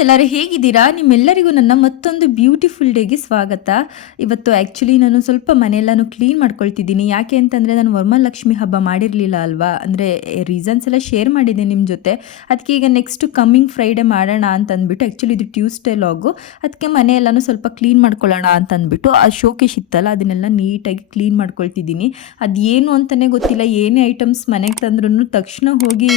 ಎಲ್ಲರೂ ಹೇಗಿದ್ದೀರಾ? ನಿಮ್ಮೆಲ್ಲರಿಗೂ ನನ್ನ ಮತ್ತೊಂದು ಬ್ಯೂಟಿಫುಲ್ ಡೇಗೆ ಸ್ವಾಗತ. ಇವತ್ತು ಆ್ಯಕ್ಚುಲಿ ನಾನು ಸ್ವಲ್ಪ ಮನೆಯೆಲ್ಲನೂ ಕ್ಲೀನ್ ಮಾಡ್ಕೊಳ್ತಿದ್ದೀನಿ. ಯಾಕೆ ಅಂತಂದರೆ ನಾನು ವರ್ಮಾಲಕ್ಷ್ಮಿ ಹಬ್ಬ ಮಾಡಿರಲಿಲ್ಲ ಅಲ್ವಾ? ಅಂದರೆ ರೀಸನ್ಸ್ ಎಲ್ಲ ಶೇರ್ ಮಾಡಿದ್ದೆ ನಿಮ್ಮ ಜೊತೆ. ಅದಕ್ಕೆ ಈಗ ನೆಕ್ಸ್ಟ್ ಕಮ್ಮಿಂಗ್ ಫ್ರೈಡೇ ಮಾಡೋಣ ಅಂತ ಅಂದ್ಬಿಟ್ಟು ಆ್ಯಕ್ಚುಲಿ ಇದು ಟ್ಯೂಸ್ಡೇ ಲಾಗು ಅದಕ್ಕೆ ಮನೆಯೆಲ್ಲನೂ ಸ್ವಲ್ಪ ಕ್ಲೀನ್ ಮಾಡ್ಕೊಳ್ಳೋಣ ಅಂತ ಅಂದ್ಬಿಟ್ಟು ಆ ಶೋಕೇಶ್ ಇತ್ತಲ್ಲ, ಅದನ್ನೆಲ್ಲ ನೀಟಾಗಿ ಕ್ಲೀನ್ ಮಾಡ್ಕೊಳ್ತಿದ್ದೀನಿ. ಅದೇನು ಅಂತಲೇ ಗೊತ್ತಿಲ್ಲ, ಏನೇ ಐಟಮ್ಸ್ ಮನೆಗೆ ತಂದ್ರೂ ತಕ್ಷಣ ಹೋಗಿ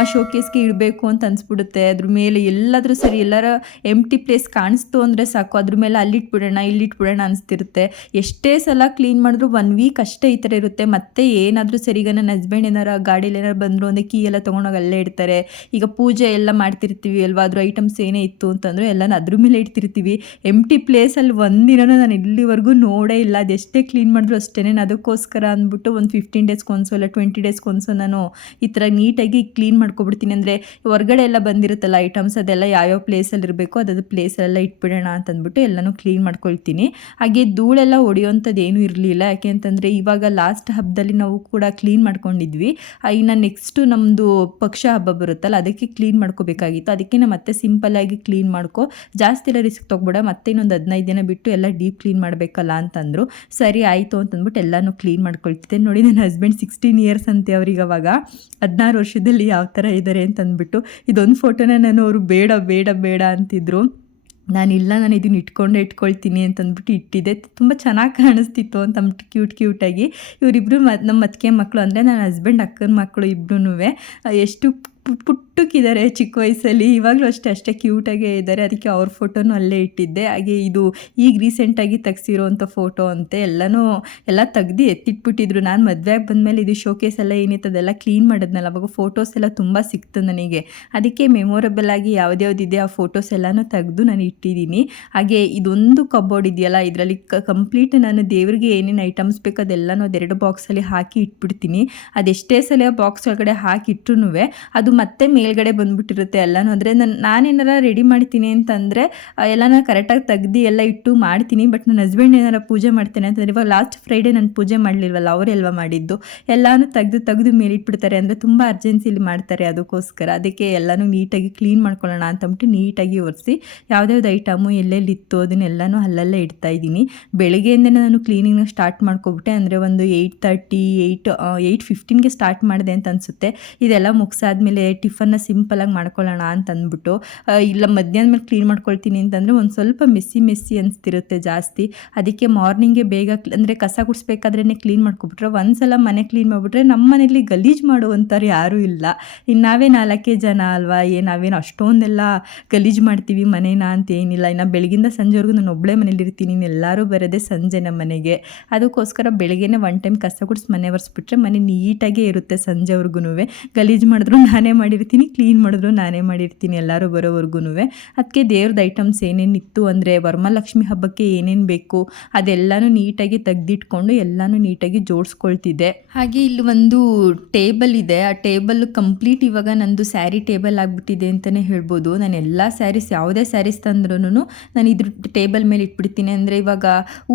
ಆ ಶೋಕೇಸ್ಗೆ ಇಡಬೇಕು ಅಂತ ಅನಿಸ್ಬಿಡುತ್ತೆ. ಅದ್ರ ಮೇಲೆ ಎಲ್ಲಾದರೂ ಸರಿ ಎಲ್ಲರ ಎಂಟಿ ಪ್ಲೇಸ್ ಕಾಣಿಸ್ತು ಅಂದರೆ ಸಾಕು. ಅದ್ರ ಮೇಲೆ ಅಲ್ಲಿಟ್ಬಿಡೋಣ, ಇಲ್ಲಿಟ್ಬಿಡೋಣ ಅನಿಸ್ತಿರುತ್ತೆ. ಎಷ್ಟೇ ಸಲ ಕ್ಲೀನ್ ಮಾಡಿದ್ರು ಒನ್ ವೀಕ್ ಅಷ್ಟೇ ಈ ಥರ ಇರುತ್ತೆ. ಮತ್ತೆ ಏನಾದರೂ ಸರಿ ನನ್ನ ಹಸ್ಬೆಂಡ್ ಏನಾರ ಗಾಡೀಲಿ ಏನಾರು ಬಂದರು ಅಂದರೆ ಕೀ ಎಲ್ಲ ತೊಗೊಂಡೋಗಿ ಅಲ್ಲೇ ಇಡ್ತಾರೆ. ಈಗ ಪೂಜೆ ಎಲ್ಲ ಮಾಡ್ತಿರ್ತೀವಿ ಅಲ್ವಾ ಅದ್ರ ಐಟಮ್ಸ್ ಏನೇ ಇತ್ತು ಅಂತಂದರೆ ಎಲ್ಲ ಅದ್ರ ಮೇಲೆ ಇಡ್ತಿರ್ತೀವಿ. ಎಂಟಿ ಪ್ಲೇಸಲ್ಲಿ ಒಂದಿನನೂ ನಾನು ಇಲ್ಲಿವರೆಗೂ ನೋಡೇ ಇಲ್ಲ. ಅದೆಷ್ಟೇ ಕ್ಲೀನ್ ಮಾಡಿದ್ರು ಅಷ್ಟೇ ಅದಕ್ಕೋಸ್ಕರ ಅಂದ್ಬಿಟ್ಟು ಒಂದು ಫಿಫ್ಟೀನ್ ಡೇಸ್ಗೆ ಒಂದ್ಸೋ ಇಲ್ಲ ಟ್ವೆಂಟಿ ಡೇಸ್ಗೆ ಒಂದ್ಸೋ ನಾನು ಈ ಥರ ನೀಟಾಗಿ ಕ್ಲೀನ್ ಮಾಡ್ಕೊಬಿಡ್ತೀನಿ. ಅಂದರೆ ಹೊರಗಡೆ ಎಲ್ಲ ಬಂದಿರುತ್ತಲ್ಲ ಐಟಮ್ಸ್ ಅದೆಲ್ಲ ಯಾವ್ಯಾವ ಪ್ಲೇಸಲ್ಲಿ ಇರಬೇಕು ಅದಾದ ಪ್ಲೇಸಲ್ಲೆಲ್ಲ ಇಟ್ಬಿಡೋಣ ಅಂತ ಅಂದ್ಬಿಟ್ಟು ಎಲ್ಲನೂ ಕ್ಲೀನ್ ಮಾಡ್ಕೊಳ್ತೀನಿ. ಹಾಗೆ ಧೂಳೆಲ್ಲ ಹೊಡೆಯೋವಂಥದ್ದು ಏನೂ ಇರಲಿಲ್ಲ. ಯಾಕೆ ಅಂತಂದರೆ ಇವಾಗ ಲಾಸ್ಟ್ ಹಬ್ಬದಲ್ಲಿ ನಾವು ಕೂಡ ಕ್ಲೀನ್ ಮಾಡ್ಕೊಂಡಿದ್ವಿ. ಇನ್ನು ನೆಕ್ಸ್ಟು ನಮ್ಮದು ಪಕ್ಷ ಹಬ್ಬ ಬರುತ್ತಲ್ಲ, ಅದಕ್ಕೆ ಕ್ಲೀನ್ ಮಾಡ್ಕೋಬೇಕಾಗಿತ್ತು. ಅದಕ್ಕೆ ನಾನು ಮತ್ತೆ ಸಿಂಪಲ್ಲಾಗಿ ಕ್ಲೀನ್ ಮಾಡ್ಕೊ. ಜಾಸ್ತಿ ಎಲ್ಲ ರಿಸ್ಕ್ ತೊಗೊಬೇಡ, ಮತ್ತೆ ಇನ್ನೊಂದು ಹದಿನೈದು ದಿನ ಬಿಟ್ಟು ಎಲ್ಲ ಡೀಪ್ ಕ್ಲೀನ್ ಮಾಡಬೇಕಲ್ಲ ಅಂತಂದರು. ಸರಿ, ಆಯಿತು ಅಂತಂದ್ಬಿಟ್ಟು ಎಲ್ಲನೂ ಕ್ಲೀನ್ ಮಾಡ್ಕೊಳ್ತಿದ್ದೆ. ನೋಡಿ, ನನ್ನ ಹಸ್ಬೆಂಡ್ ಸಿಕ್ಸ್ಟೀನ್ ಇಯರ್ಸ್ ಅಂತೆ ಅವ್ರಿಗೆ ಅವಾಗ. ಹದಿನಾರು ವರ್ಷದಲ್ಲಿ ಯಾವ ಥರ ಇದ್ದಾರೆ ಅಂತಂದ್ಬಿಟ್ಟು, ಇದೊಂದು ಫೋಟೋನ ನಾನು ಅವರು ಬೇಡ ಬೇಡ ಬೇಡ ಅಂತಿದ್ರು. ನಾನಿಲ್ಲ ನಾನು ಇದನ್ನ ಇಟ್ಕೊಂಡೆ, ಇಟ್ಕೊಳ್ತೀನಿ ಅಂತಂದ್ಬಿಟ್ಟು ಇಟ್ಟಿದ್ದೆ. ತುಂಬ ಚೆನ್ನಾಗಿ ಕಾಣಿಸ್ತಿತ್ತು ಅಂತ ಅಂದ್ಬಿಟ್ಟು ಕ್ಯೂಟ್ ಕ್ಯೂಟಾಗಿ ಇವರಿಬ್ಬರು ಮ ನಮ್ಮ ಅತ್ತಿಗೆ ಮಕ್ಕಳು ಅಂದರೆ ನನ್ನ ಹಸ್ಬೆಂಡ್ ಅಕ್ಕನ ಮಕ್ಕಳು ಇಬ್ಬರೂ ಎಷ್ಟು ಪುಟ್ ಪುಟ್ಟಕ್ಕಿದ್ದಾರೆ ಚಿಕ್ಕ ವಯಸ್ಸಲ್ಲಿ. ಇವಾಗಲೂ ಅಷ್ಟೇ ಅಷ್ಟೇ ಕ್ಯೂಟಾಗೇ ಇದ್ದಾರೆ. ಅದಕ್ಕೆ ಅವ್ರ ಫೋಟೋನು ಅಲ್ಲೇ ಇಟ್ಟಿದ್ದೆ. ಹಾಗೆ ಇದು ಈಗ ರೀಸೆಂಟಾಗಿ ತೆಗ್ಸಿರೋವಂಥ ಫೋಟೋ ಅಂತೆ. ಎಲ್ಲನೂ, ಎಲ್ಲ ತೆಗ್ದು ಎತ್ತಿಟ್ಬಿಟ್ಟಿದ್ರು. ನಾನು ಮದುವೆಯಾಗಿ ಬಂದಮೇಲೆ ಇದು ಶೋಕೇಸ್ ಎಲ್ಲ ಏನಿತ್ತು ಅದೆಲ್ಲ ಕ್ಲೀನ್ ಮಾಡಿದ್ನಲ್ಲ. ಅವಾಗ ಫೋಟೋಸ್ ಎಲ್ಲ ತುಂಬ ಸಿಕ್ತು ನನಗೆ. ಅದಕ್ಕೆ ಮೆಮೊರಬಲ್ ಆಗಿ ಯಾವ್ದ್ಯಾವ್ದಿದೆ ಆ ಫೋಟೋಸ್ ಎಲ್ಲನೂ ತೆಗೆದು ನಾನು ಇಟ್ಟಿದ್ದೀನಿ. ಹಾಗೆ ಇದೊಂದು ಕಬೋರ್ಡ್ ಇದೆಯಲ್ಲ, ಇದರಲ್ಲಿ ಕಂಪ್ಲೀಟ್ ನಾನು ದೇವರಿಗೆ ಏನೇನು ಐಟಮ್ಸ್ ಬೇಕು ಅದೆಲ್ಲನೂ ಅದೆರಡು ಬಾಕ್ಸಲ್ಲಿ ಹಾಕಿ ಇಟ್ಬಿಡ್ತೀನಿ. ಅದೆಷ್ಟೇ ಸಲ ಬಾಕ್ಸ್ ಒಳಗಡೆ ಹಾಕಿ ಇಟ್ರೂ ಅದು ಮತ್ತೆ ಮೇಲ್ಗಡೆ ಬಂದ್ಬಿಟ್ಟಿರುತ್ತೆ ಎಲ್ಲನೂ. ಅಂದರೆ ನಾನು, ನಾನೇನಾರ ರೆಡಿ ಮಾಡ್ತೀನಿ ಅಂತಂದರೆ ಎಲ್ಲನ ಕರೆಕ್ಟಾಗಿ ತೆಗ್ದು ಎಲ್ಲ ಇಟ್ಟು ಮಾಡ್ತೀನಿ. ಬಟ್ ನನ್ನ ಹಸ್ಬೆಂಡ್ ಏನಾರ ಪೂಜೆ ಮಾಡ್ತೇನೆ ಅಂತಂದರೆ, ಇವಾಗ ಲಾಸ್ಟ್ ಫ್ರೈಡೇ ನಾನು ಪೂಜೆ ಮಾಡಲಿಲ್ವಲ್ಲ, ಅವರೇ ಅಲ್ವಾ ಮಾಡಿದ್ದು? ಎಲ್ಲನೂ ತೆಗೆದು ತೆಗೆದು ಮೇಲಿಟ್ಬಿಡ್ತಾರೆ. ಅಂದರೆ ತುಂಬ ಅರ್ಜೆನ್ಸಿಲಿ ಮಾಡ್ತಾರೆ ಅದಕ್ಕೋಸ್ಕರ. ಅದಕ್ಕೆ ಎಲ್ಲನೂ ನೀಟಾಗಿ ಕ್ಲೀನ್ ಮಾಡ್ಕೊಳ್ಳೋಣ ಅಂತಂದ್ಬಿಟ್ಟು ನೀಟಾಗಿ ಒರೆಸಿ, ಯಾವ್ದ್ಯಾವ್ದು ಐಟಮು ಎಲ್ಲೆಲ್ಲಿ ಇತ್ತು ಅದನ್ನೆಲ್ಲನೂ ಅಲ್ಲಲ್ಲೇ ಇಡ್ತಾ ಇದ್ದೀನಿ. ಬೆಳಗ್ಗೆಯಿಂದನೇ ನಾನು ಕ್ಲೀನಿಂಗ್ನ ಸ್ಟಾರ್ಟ್ ಮಾಡ್ಕೊಬಿಟ್ಟೆ. ಅಂದರೆ ಒಂದು ಏಯ್ಟ್ ತರ್ಟಿ ಏಯ್ಟ್ ಏಯ್ಟ್ ಫಿಫ್ಟೀನ್ಗೆ ಸ್ಟಾರ್ಟ್ ಮಾಡಿದೆ ಅಂತ ಅನಿಸುತ್ತೆ. ಇದೆಲ್ಲ ಮುಗಿಸಾದ್ಮೇಲೆ ಟಿಫನ್ನ ಸಿಂಪಲಾಗಿ ಮಾಡ್ಕೊಳ್ಳೋಣ ಅಂತ ಅಂದ್ಬಿಟ್ಟು ಇಲ್ಲ ಮಧ್ಯಾಹ್ನ ಮೇಲೆ ಕ್ಲೀನ್ ಮಾಡ್ಕೊಳ್ತೀನಿ ಅಂತಂದರೆ ಒಂದು ಸ್ವಲ್ಪ ಮೆಸ್ಸಿ ಮೆಸ್ಸಿ ಅನಿಸ್ತಿರುತ್ತೆ ಜಾಸ್ತಿ. ಅದಕ್ಕೆ ಮಾರ್ನಿಂಗೇ ಬೇಗ ಅಂದರೆ ಕಸ ಗುಡಿಸ್ಬೇಕಾದ್ರೇ ಕ್ಲೀನ್ ಮಾಡ್ಕೊಬಿಟ್ರೆ, ಒಂದ್ಸಲ ಮನೆ ಕ್ಲೀನ್ ಮಾಡಿಬಿಟ್ರೆ ನಮ್ಮ ಮನೇಲಿ ಗಲೀಜು ಮಾಡುವಂಥವ್ರು ಯಾರೂ ಇಲ್ಲ. ಇನ್ನು ನಾವೇ ನಾಲ್ಕೇ ಜನ ಅಲ್ವಾ, ಏ, ನಾವೇನು ಅಷ್ಟೊಂದೆಲ್ಲ ಗಲೀಜು ಮಾಡ್ತೀವಿ ಮನೇನ ಅಂತ ಏನಿಲ್ಲ. ಇನ್ನು ಬೆಳಗಿಂದ ಸಂಜೆವರೆಗೂ ನಾನು ಒಬ್ಬಳೇ ಮನೇಲಿ ಇರ್ತೀನಿ ಎಲ್ಲರೂ ಬರೋದೇ ಸಂಜೆ ನಮ್ಮ ಮನೆಗೆ. ಅದಕ್ಕೋಸ್ಕರ ಬೆಳಗ್ಗೆನೇ ಒನ್ ಟೈಮ್ ಕಸ ಗುಡಿಸಿ ಮನೆ ಒರೆಸ್ಬಿಟ್ರೆ ಮನೆ ನೀಟಾಗೇ ಇರುತ್ತೆ ಸಂಜೆವರೆಗೂ ಗಲೀಜು ಮಾಡಿದ್ರು ನಾನೇ ಮಾಡಿರ್ತೀನಿ ಕ್ಲೀನ್ ಮಾಡಿದ್ರು ನಾನೇ ಮಾಡಿರ್ತೀನಿ, ಎಲ್ಲರೂ ಬರೋವರೆಗೂ ಅದಕ್ಕೆ ದೇವ್ರದ್ದು ಐಟಮ್ಸ್ ಏನೇನಿತ್ತು ಅಂದರೆ ವರ್ಮಲಕ್ಷ್ಮಿ ಹಬ್ಬಕ್ಕೆ ಏನೇನು ಬೇಕು ಅದೆಲ್ಲನೂ ನೀಟಾಗಿ ತೆಗ್ದಿಟ್ಕೊಂಡು ಎಲ್ಲನೂ ನೀಟಾಗಿ ಜೋಡಿಸ್ಕೊಳ್ತಿದ್ದೆ. ಹಾಗೆ ಇಲ್ಲಿ ಒಂದು ಟೇಬಲ್ ಇದೆ, ಆ ಟೇಬಲ್ ಕಂಪ್ಲೀಟ್ ಇವಾಗ ನಂದು ಸ್ಯಾರಿ ಟೇಬಲ್ ಆಗಿಬಿಟ್ಟಿದೆ ಅಂತಲೇ ಹೇಳ್ಬೋದು. ನಾನು ಎಲ್ಲ ಸ್ಯಾರೀಸ್, ಯಾವುದೇ ಸ್ಯಾರೀಸ್ ತಂದ್ರೂ ನಾನು ಇದ್ರ ಟೇಬಲ್ ಮೇಲೆ ಇಟ್ಬಿಡ್ತೀನಿ. ಅಂದರೆ ಇವಾಗ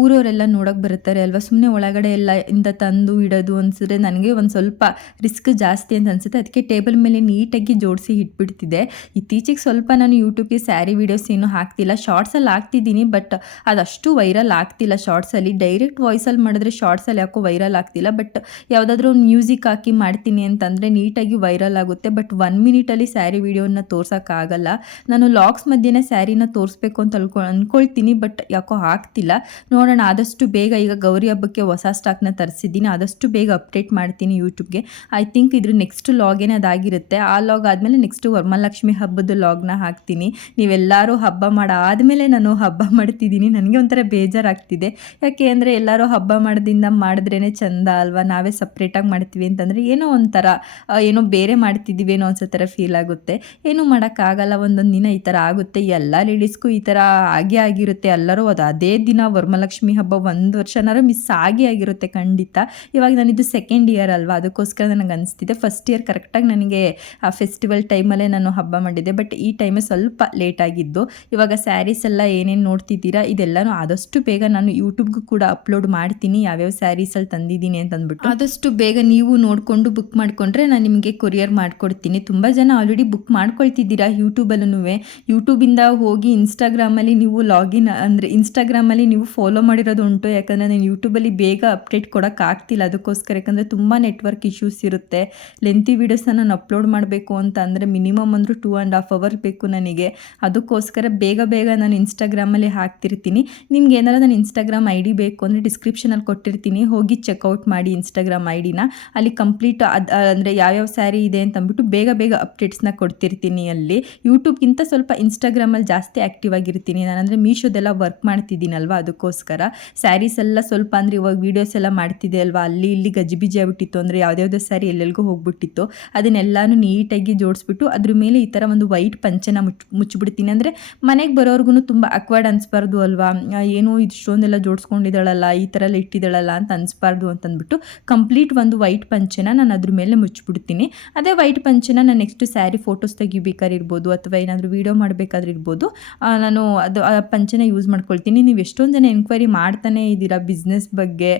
ಊರವರೆಲ್ಲ ನೋಡೋಕೆ ಬರ್ತಾರೆ ಅಲ್ವಾ? ಸುಮ್ಮನೆ ಒಳಗಡೆ ಎಲ್ಲ ಇಂದ ತಂದು ಇಡೋದು ಅನ್ಸಿದ್ರೆ ನನಗೆ ಒಂದು ಸ್ವಲ್ಪ ರಿಸ್ಕ್ ಜಾಸ್ತಿ ಅಂತ ಅನಿಸುತ್ತೆ. ಅದಕ್ಕೆ ಟೇಬಲ್ ಮೇಲೆ ನೀಟಾಗಿ ಜೋಡಿಸಿ ಇಟ್ಬಿಡ್ತಿದ್ದೆ. ಇತ್ತೀಚೆಗೆ ಸ್ವಲ್ಪ ನಾನು ಯೂಟ್ಯೂಬ್ಗೆ ಸ್ಯಾರಿ ವೀಡಿಯೋಸ್ ಏನು ಹಾಕ್ತಿಲ್ಲ. ಶಾರ್ಟ್ಸಲ್ಲಿ ಹಾಕ್ತಿದ್ದೀನಿ ಬಟ್ ಅದಷ್ಟು ವೈರಲ್ ಆಗ್ತಿಲ್ಲ ಶಾರ್ಟ್ಸಲ್ಲಿ ಡೈರೆಕ್ಟ್ ವಾಯ್ಸಲ್ಲಿ ಮಾಡಿದ್ರೆ ಶಾರ್ಟ್ಸಲ್ಲಿ ಯಾಕೋ ವೈರಲ್ ಆಗ್ತಿಲ್ಲ. ಬಟ್ ಯಾವುದಾದ್ರೂ ಮ್ಯೂಸಿಕ್ ಹಾಕಿ ಮಾಡ್ತೀನಿ ಅಂತಂದರೆ ನೀಟಾಗಿ ವೈರಲ್ ಆಗುತ್ತೆ. ಬಟ್ ಒನ್ ಮಿನಿಟಲ್ಲಿ ಸ್ಯಾರಿ ವೀಡಿಯೋನ ತೋರ್ಸೋಕ್ಕಾಗಲ್ಲ ನಾನು ಲಾಗ್ಸ್ ಮಧ್ಯೆನೇ ಸ್ಯಾರಿನ ತೋರಿಸ್ಬೇಕು ಅಂತ ಅಲ್ಕೊ ಅಂದ್ಕೊಳ್ತೀನಿ ಬಟ್ ಯಾಕೋ ಆಗ್ತಿಲ್ಲ ನೋಡೋಣ, ಆದಷ್ಟು ಬೇಗ ಈಗ ಗೌರಿ ಹಬ್ಬಕ್ಕೆ ಹೊಸ ಸ್ಟಾಕ್ನ ತರಿಸಿದ್ದೀನಿ. ಆದಷ್ಟು ಬೇಗ ಅಪ್ಡೇಟ್ ಮಾಡ್ತೀನಿ ಯೂಟ್ಯೂಬ್ಗೆ ಐ ಥಿಂಕ್ ಇದ್ರ ನೆಕ್ಸ್ಟ್ ಲಾಗೇನೆ ಅದಾಗಿರುತ್ತೆ ಆ ಲಾಗ್ ಆದಮೇಲೆ ನೆಕ್ಸ್ಟ್ ವರಮಹಾಲಕ್ಷ್ಮಿ ಹಬ್ಬದ ಲಾಗ್ನ ಹಾಕ್ತೀನಿ. ನೀವೆಲ್ಲರೂ ಹಬ್ಬ ಮಾಡಾದಮೇಲೆ ನಾನು ಹಬ್ಬ ಮಾಡ್ತಿದ್ದೀನಿ. ನನಗೆ ಒಂಥರ ಬೇಜಾರಾಗ್ತಿದೆ. ಯಾಕೆ ಅಂದರೆ ಎಲ್ಲರೂ ಹಬ್ಬ ಮಾಡೋದಿಂದ ಮಾಡಿದ್ರೇ ಚಂದ ಅಲ್ವಾ? ನಾವೇ ಸಪ್ರೇಟಾಗಿ ಮಾಡ್ತೀವಿ ಅಂತಂದರೆ ಏನೋ ಒಂಥರ ಏನೋ ಬೇರೆ ಮಾಡ್ತಿದ್ದೀವಿ ಏನೋ ಅನ್ಸೋ ಥರ ಫೀಲ್ ಆಗುತ್ತೆ. ಏನೂ ಮಾಡೋಕ್ಕಾಗಲ್ಲ. ಒಂದೊಂದು ದಿನ ಈ ಥರ ಆಗುತ್ತೆ. ಎಲ್ಲ ಲೇಡೀಸ್ಗೂ ಈ ಥರ ಆಗೇ ಆಗಿರುತ್ತೆ. ಎಲ್ಲರೂ ಅದು ಅದೇ ದಿನ ವರಮಹಾಲಕ್ಷ್ಮಿ ಹಬ್ಬ ಒಂದು ವರ್ಷನಾರು ಮಿಸ್ ಆಗೇ ಆಗಿರುತ್ತೆ ಖಂಡಿತ. ಇವಾಗ ನಾನಿದು ಸೆಕೆಂಡ್ ಇಯರ್ ಅಲ್ವಾ? ಅದಕ್ಕೋಸ್ಕರ ನನಗೆ ಅನಿಸ್ತಿದೆ. ಫಸ್ಟ್ ಇಯರ್ ಕರೆಕ್ಟಾಗಿ ನನಗೆ ಆ ಫೆಸ್ಟಿವಲ್ ಟೈಮಲ್ಲೇ ನಾನು ಹಬ್ಬ ಮಾಡಿದ್ದೆ. ಬಟ್ ಈ ಟೈಮೇ ಸ್ವಲ್ಪ ಲೇಟ್ ಆಗಿದ್ದು, ಇವಾಗ ಸ್ಯಾರೀಸ್ ಎಲ್ಲ ಏನೇನು ನೋಡ್ತಿದ್ದೀರಾ, ಇದೆಲ್ಲನೂ ಆದಷ್ಟು ಬೇಗ ನಾನು ಯೂಟ್ಯೂಬ್ಗೂ ಕೂಡ ಅಪ್ಲೋಡ್ ಮಾಡ್ತೀನಿ. ಯಾವ್ಯಾವ ಸ್ಯಾರೀಸಲ್ಲಿ ತಂದಿದ್ದೀನಿ ಅಂತ ಅಂದ್ಬಿಟ್ಟು ಆದಷ್ಟು ಬೇಗ ನೀವು ನೋಡಿಕೊಂಡು ಬುಕ್ ಮಾಡಿಕೊಂಡ್ರೆ ನಾನು ನಿಮಗೆ ಕೊರಿಯರ್ ಮಾಡಿಕೊಡ್ತೀನಿ. ತುಂಬ ಜನ ಆಲ್ರೆಡಿ ಬುಕ್ ಮಾಡ್ಕೊಳ್ತಿದ್ದೀರಾ ಯೂಟ್ಯೂಬಲ್ಲೂ ಯೂಟ್ಯೂಬಿಂದ ಹೋಗಿ ಇನ್ಸ್ಟಾಗ್ರಾಮಲ್ಲಿ ನೀವು ಲಾಗಿನ್ ಅಂದರೆ ಇನ್ಸ್ಟಾಗ್ರಾಮಲ್ಲಿ ನೀವು ಫಾಲೋ ಮಾಡಿರೋದು ಉಂಟು. ಯಾಕಂದರೆ ನಾನು ಯೂಟ್ಯೂಬಲ್ಲಿ ಬೇಗ ಅಪ್ಡೇಟ್ ಕೊಡೋಕ್ಕಾಗ್ತಿಲ್ಲ. ಅದಕ್ಕೋಸ್ಕರ ಯಾಕಂದರೆ ತುಂಬ ನೆಟ್ವರ್ಕ್ ಇಶ್ಯೂಸ್ ಇರುತ್ತೆ. ಲೆಂತಿ ವೀಡಿಯೋಸ್ನ ನಾನು ಅಪ್ಲೋಡ್ ಮಾಡಬೇಕು ಅಂತ ಅಂದರೆ ಮಿನಿಮಮ್ ಅಂದರೂ ಟೂ ಆ್ಯಂಡ್ ಹಾಫ್ ಅವರ್ ಬೇಕು ನನಗೆ. ಅದಕ್ಕೋಸ್ಕರ ಬೇಗ ಬೇಗ ನಾನು ಇನ್ಸ್ಟಾಗ್ರಾಮಲ್ಲಿ ಹಾಕ್ತಿರ್ತೀನಿ. ನಿಮ್ಗೆ ಏನಾರ ನಾನು ಇನ್ಸ್ಟಾಗ್ರಾಮ್ ಐ ಡಿ ಬೇಕು ಅಂದರೆ ಡಿಸ್ಕ್ರಿಪ್ಷನಲ್ಲಿ ಕೊಟ್ಟಿರ್ತೀನಿ. ಹೋಗಿ ಚೆಕ್ಔಟ್ ಮಾಡಿ ಇನ್ಸ್ಟಾಗ್ರಾಮ್ ಐ ಡಿನ ಅಲ್ಲಿ ಕಂಪ್ಲೀಟ್ ಅದು ಅಂದರೆ ಯಾವ್ಯಾವ ಸ್ಯಾರಿ ಇದೆ ಅಂತ ಅಂದ್ಬಿಟ್ಟು ಬೇಗ ಬೇಗ ಅಪ್ಡೇಟ್ಸ್ನ ಕೊಡ್ತಿರ್ತೀನಿ ಅಲ್ಲಿ. ಯೂಟ್ಯೂಬ್ಗಿಂತ ಸ್ವಲ್ಪ ಇನ್ಸ್ಟಾಗ್ರಾಮಲ್ಲಿ ಜಾಸ್ತಿ ಆ್ಯಕ್ಟಿವ್ ಆಗಿರ್ತೀನಿ. ನಾನು ಅಂದರೆ ಮೀಶೋದೆಲ್ಲ ವರ್ಕ್ ಮಾಡ್ತಿದ್ದೀನಲ್ವ ಅದಕ್ಕೋಸ್ಕರ. ಸ್ಯಾರೀಸ್ ಎಲ್ಲ ಸ್ವಲ್ಪ ಅಂದರೆ ಇವಾಗ ವೀಡಿಯೋಸ್ ಎಲ್ಲ ಮಾಡ್ತಿದ್ದೆ ಅಲ್ವಾ? ಅಲ್ಲಿ ಇಲ್ಲಿ ಗಜಿಬಿಜಿ ಆಗ್ಬಿಟ್ಟಿತ್ತು ಅಂದರೆ ಯಾವುದ್ಯಾವುದೋ ಸ್ಯಾರಿ ಎಲ್ಲೆಲ್ಗೂ ಹೋಗ್ಬಿಟ್ಟಿತ್ತು. ಅದನ್ನೆಲ್ಲಾನು ನೀಟಾಗಿ ಜೋಡಿಸ್ಬಿಟ್ಟು ಅದ್ರ ಮೇಲೆ ಈ ಥರ ಒಂದು ವೈಟ್ ಪಂಚನ ಮುಚ್ಚಿ, ಮುಚ್ಚಿಬಿಡ್ತೀನಿ. ಅಂದರೆ ಮನೆಗೆ ಬರೋರ್ಗು ತುಂಬ ಅಕ್ವರ್ಡ್ ಅನಿಸ್ಬಾರ್ದು ಅಲ್ವಾ? ಏನೋ ಇಷ್ಟೊಂದೆಲ್ಲ ಜೋಡಿಸ್ಕೊಂಡಿದ್ದಾಳಲ್ಲ, ಈ ಥರ ಎಲ್ಲ ಇಟ್ಟಿದ್ದಾಳಲ್ಲ ಅಂತ ಅನಿಸ್ಬಾರ್ದು ಅಂತಂದ್ಬಿಟ್ಟು ಕಂಪ್ಲೀಟ್ ಒಂದು ವೈಟ್ ಪಂಚನ ನಾನು ಅದ್ರ ಮೇಲೆ ಮುಚ್ಚಿಬಿಡ್ತೀನಿ. ಅದೇ ವೈಟ್ ಪಂಚನ ನಾನು ನೆಕ್ಸ್ಟ್ ಸ್ಯಾರಿ ಫೋಟೋಸ್ ತೆಗಿಬೇಕಾದ್ರೆ ಇರ್ಬೋದು ಅಥವಾ ಏನಾದರೂ ವೀಡಿಯೋ ಮಾಡಬೇಕಾದ್ರೆ ಇರ್ಬೋದು ನಾನು ಅದು, ಆ ಪಂಚನ ಯೂಸ್ ಮಾಡ್ಕೊಳ್ತೀನಿ. ನೀವು ಎಷ್ಟೊಂದು ಜನ ಎನ್ಕ್ವೈರಿ ಮಾಡ್ತಾನೆ ಇದ್ದೀರಾ ಬಿಸ್ನೆಸ್ ಬಗ್ಗೆ?